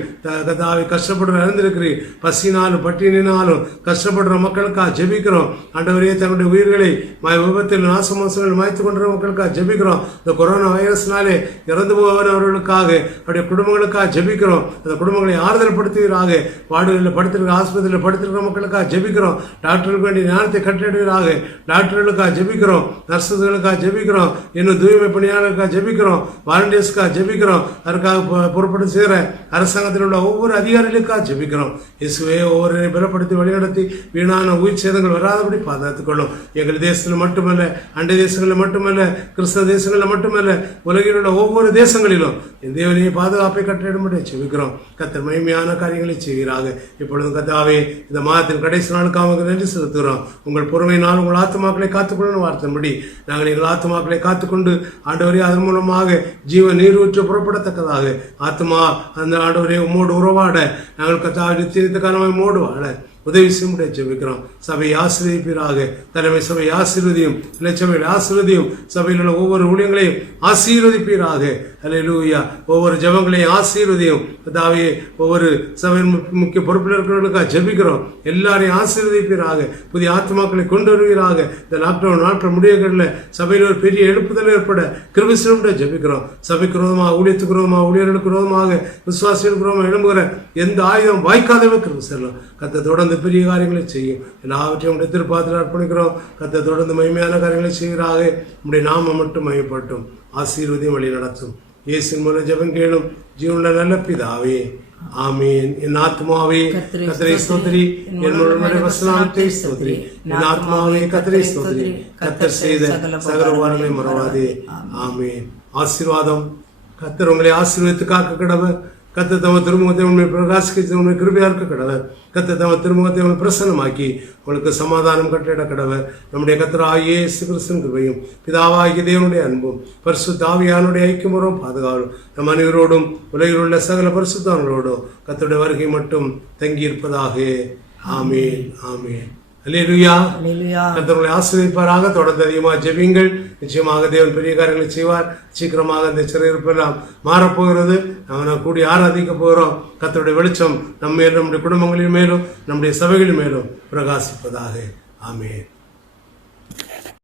கதாவை கஷ்டப்படுற அறிந்திருக்கிறீர். பசினாலும் பட்டினினாலும் கஷ்டப்படுற மக்களுக்காக ஜெபிக்கிறோம். ஆண்டவரே, தங்களுடைய உயிர்களை விபத்தில் நாசமோசங்கள் மாய்த்து கொண்ட மக்களுக்காக ஜெபிக்கிறோம். இந்த கொரோனா வைரஸ்னாலே இறந்து போகிறவர்களுக்காக அவருடைய குடும்பங்களுக்காக ஜெபிக்கிறோம். அந்த குடும்பங்களை ஆறுதல் படுத்துவீராக. வார்டுகளில் படுத்திருக்கிற, ஆஸ்பத்திரியில் படுத்திருக்கிற மக்களுக்காக ஜெபிக்கிறோம். டாக்டர்களுக்கு வேண்டிய ஞானத்தை கட்டிடுவீராக. டாக்டர்களுக்காக ஜெபிக்கிறோம். நர்ஸுகளுக்காக ஜெபிக்கிறோம். இன்னும் தூய்மை பணியாளர்களுக்காக ஜெபிக்கிறோம். வாலண்டியர்ஸ்க்காக ஜெபிக்கிறோம். அதற்காக பொறுப்பட்டு செய்கிற அரசாங்கத்தில் உள்ள ஒவ்வொரு அதிகாரிகளுக்காக ஜெபிக்கிறோம். இயேசுவே, ஒவ்வொருவரையும் பலப்படுத்தி வழிநடத்தி வீணான உயிர் சேதங்கள் வராதபடி பாதுகாத்துக் கொள்ளும். எங்கள் தேசத்தில் மட்டுமல்ல, அண்டை தேசங்களில் மட்டுமல்ல, கிறிஸ்தவ தேசங்களில் மட்டுமல்ல, உலகில் உள்ள ஒவ்வொரு தேசங்களிலும் என் தேவனையை பாதுகாப்பை கட்டிடும்படி ஜெபிக்கிறோம். கர்த்தர் மகிமையான காரியங்களை செய்கிறாங்க. இப்பொழுது கர்த்தாவே, இந்த மாதத்தின் கடைசி நாளுக்காக நன்றி செலுத்துகிறோம். உங்கள் பொறுமையினால் உங்கள் ஆத்துமாக்களை காத்துக்கொள்ளணும் வார்த்தைப்படி நாங்கள் எங்கள் ஆத்துமாக்களை காத்துக்கொண்டு ஆண்டவரே அதன் மூலமாக ஜீவ நீரூற்று புறப்படத்தக்கதாக ஆத்மா அந்த ஆண்டவரே உம்மோடு உறவாட நாங்கள் கர்த்தாவே நித்திய காலமாய் உம்மோடு வாழ உதவி செய்ய ஜெபிக்கிறோம். சபையை ஆசீர்வதிப்பீராக. தலைமை சபை ஆசீர்வதியும். இளைச்சபையில் ஆசீர்வதியும். சபையில் உள்ள ஒவ்வொரு ஊழியங்களையும் ஆசீர்வதிப்பீராக. அல்லேலூயா. ஒவ்வொரு ஜெபங்களையும் ஆசீர்வதியும். கர்த்தாவே, ஒவ்வொரு சபையின் முக்கிய பொறுப்பில் இருக்கிறவர்களுக்காக ஜெபிக்கிறோம். எல்லாரையும் ஆசீர்வதிப்பீராக. புதிய ஆத்மாக்களை கொண்டு வருவீராக. இந்த லாக்டவுன் நாட்கள் முடியல சபையில் ஒரு பெரிய எழுப்புதல் ஏற்பட கிருபை செய்ய ஜெபிக்கிறோம். சபைக்கு விரோதமாக, ஊழியத்துக்கு விரோதமாக, ஊழியர்களுக்கு விரோதமாக, விசுவாசிகளுக்கு விரோதமாக எழும்புகிற எந்த ஆயுதம் வாய்க்காதவே கிருபை செய்யலாம். கர்த்தர் தொடர்ந்து பெரிய காரியங்களை செய்யும். எல்லாவற்றையும் உடைய திருப்பாத்திரம் அர்ப்பணிக்கிறோம். கர்த்தர் தொடர்ந்து மகிமையான காரியங்களை செய்கிறாக. உடைய நாமம் மட்டும் மகிமைப்பட்டும். ஆசீர்வதியும் வழி நடத்தும். இயேசுவின் மூலம் ஜெபம் கேளும் ஜீவனுள்ள நல்ல பிதாவே, ஆமீன். என் ஆத்மாவே கர்த்தரை ஸ்தோத்திரி. என் முழு வசனத்தை ஸ்தோத்திரி. என் ஆத்மாவே கர்த்தரை ஸ்தோத்திரி. கர்த்தர் செய்த சகல உபகாரங்களை மறவாதே. ஆமீன். ஆசீர்வாதம். கர்த்தர் உங்களை ஆசீர்வதித்து காக்க கடவர். கர்த்தர் தமது திருமுகத்தை உண்மை பிரகாசிக்க உண்மை கிருபையா இருக்க கடவர். கர்த்தர் தமது திருமுகத்தை உண்மை பிரசன்னமாக்கி உங்களுக்கு சமாதானம் கட்டிட கடவர். நம்முடைய கர்த்தராகிய இயேசு கிறிஸ்துவின் கிருபையும் பிதாவாகிய தேவனுடைய அன்பும் பரிசுத்த ஆவியானுடைய ஐக்கியமும் பாதுகாவலும் நம் அனைவரோடும் உலகில் உள்ள சகல பரிசுத்தவான்களோடும் கர்த்தருடைய வருகை மட்டும் தங்கி இருப்பதாக. ஆமீன். ஆமீன். அல்லேலூயா. கர்த்தர் ஆசீர்வதிப்பாராக. தொடர்ந்து அதிகமாக ஜெபியுங்கள். நிச்சயமாக தேவன் பெரிய காரியங்களை செய்வார். சீக்கிரமாக இந்த சிறையிருப்பெல்லாம் மாறப்போகிறது. நாம் கூடி ஆராதிக்க போகிறோம். கர்த்தருடைய வெளிச்சம் நம்ம மேலும், நம்முடைய குடும்பங்களின் மேலும், நம்முடைய சபைகளின் மேலும் பிரகாசிப்பதாக. ஆமென்.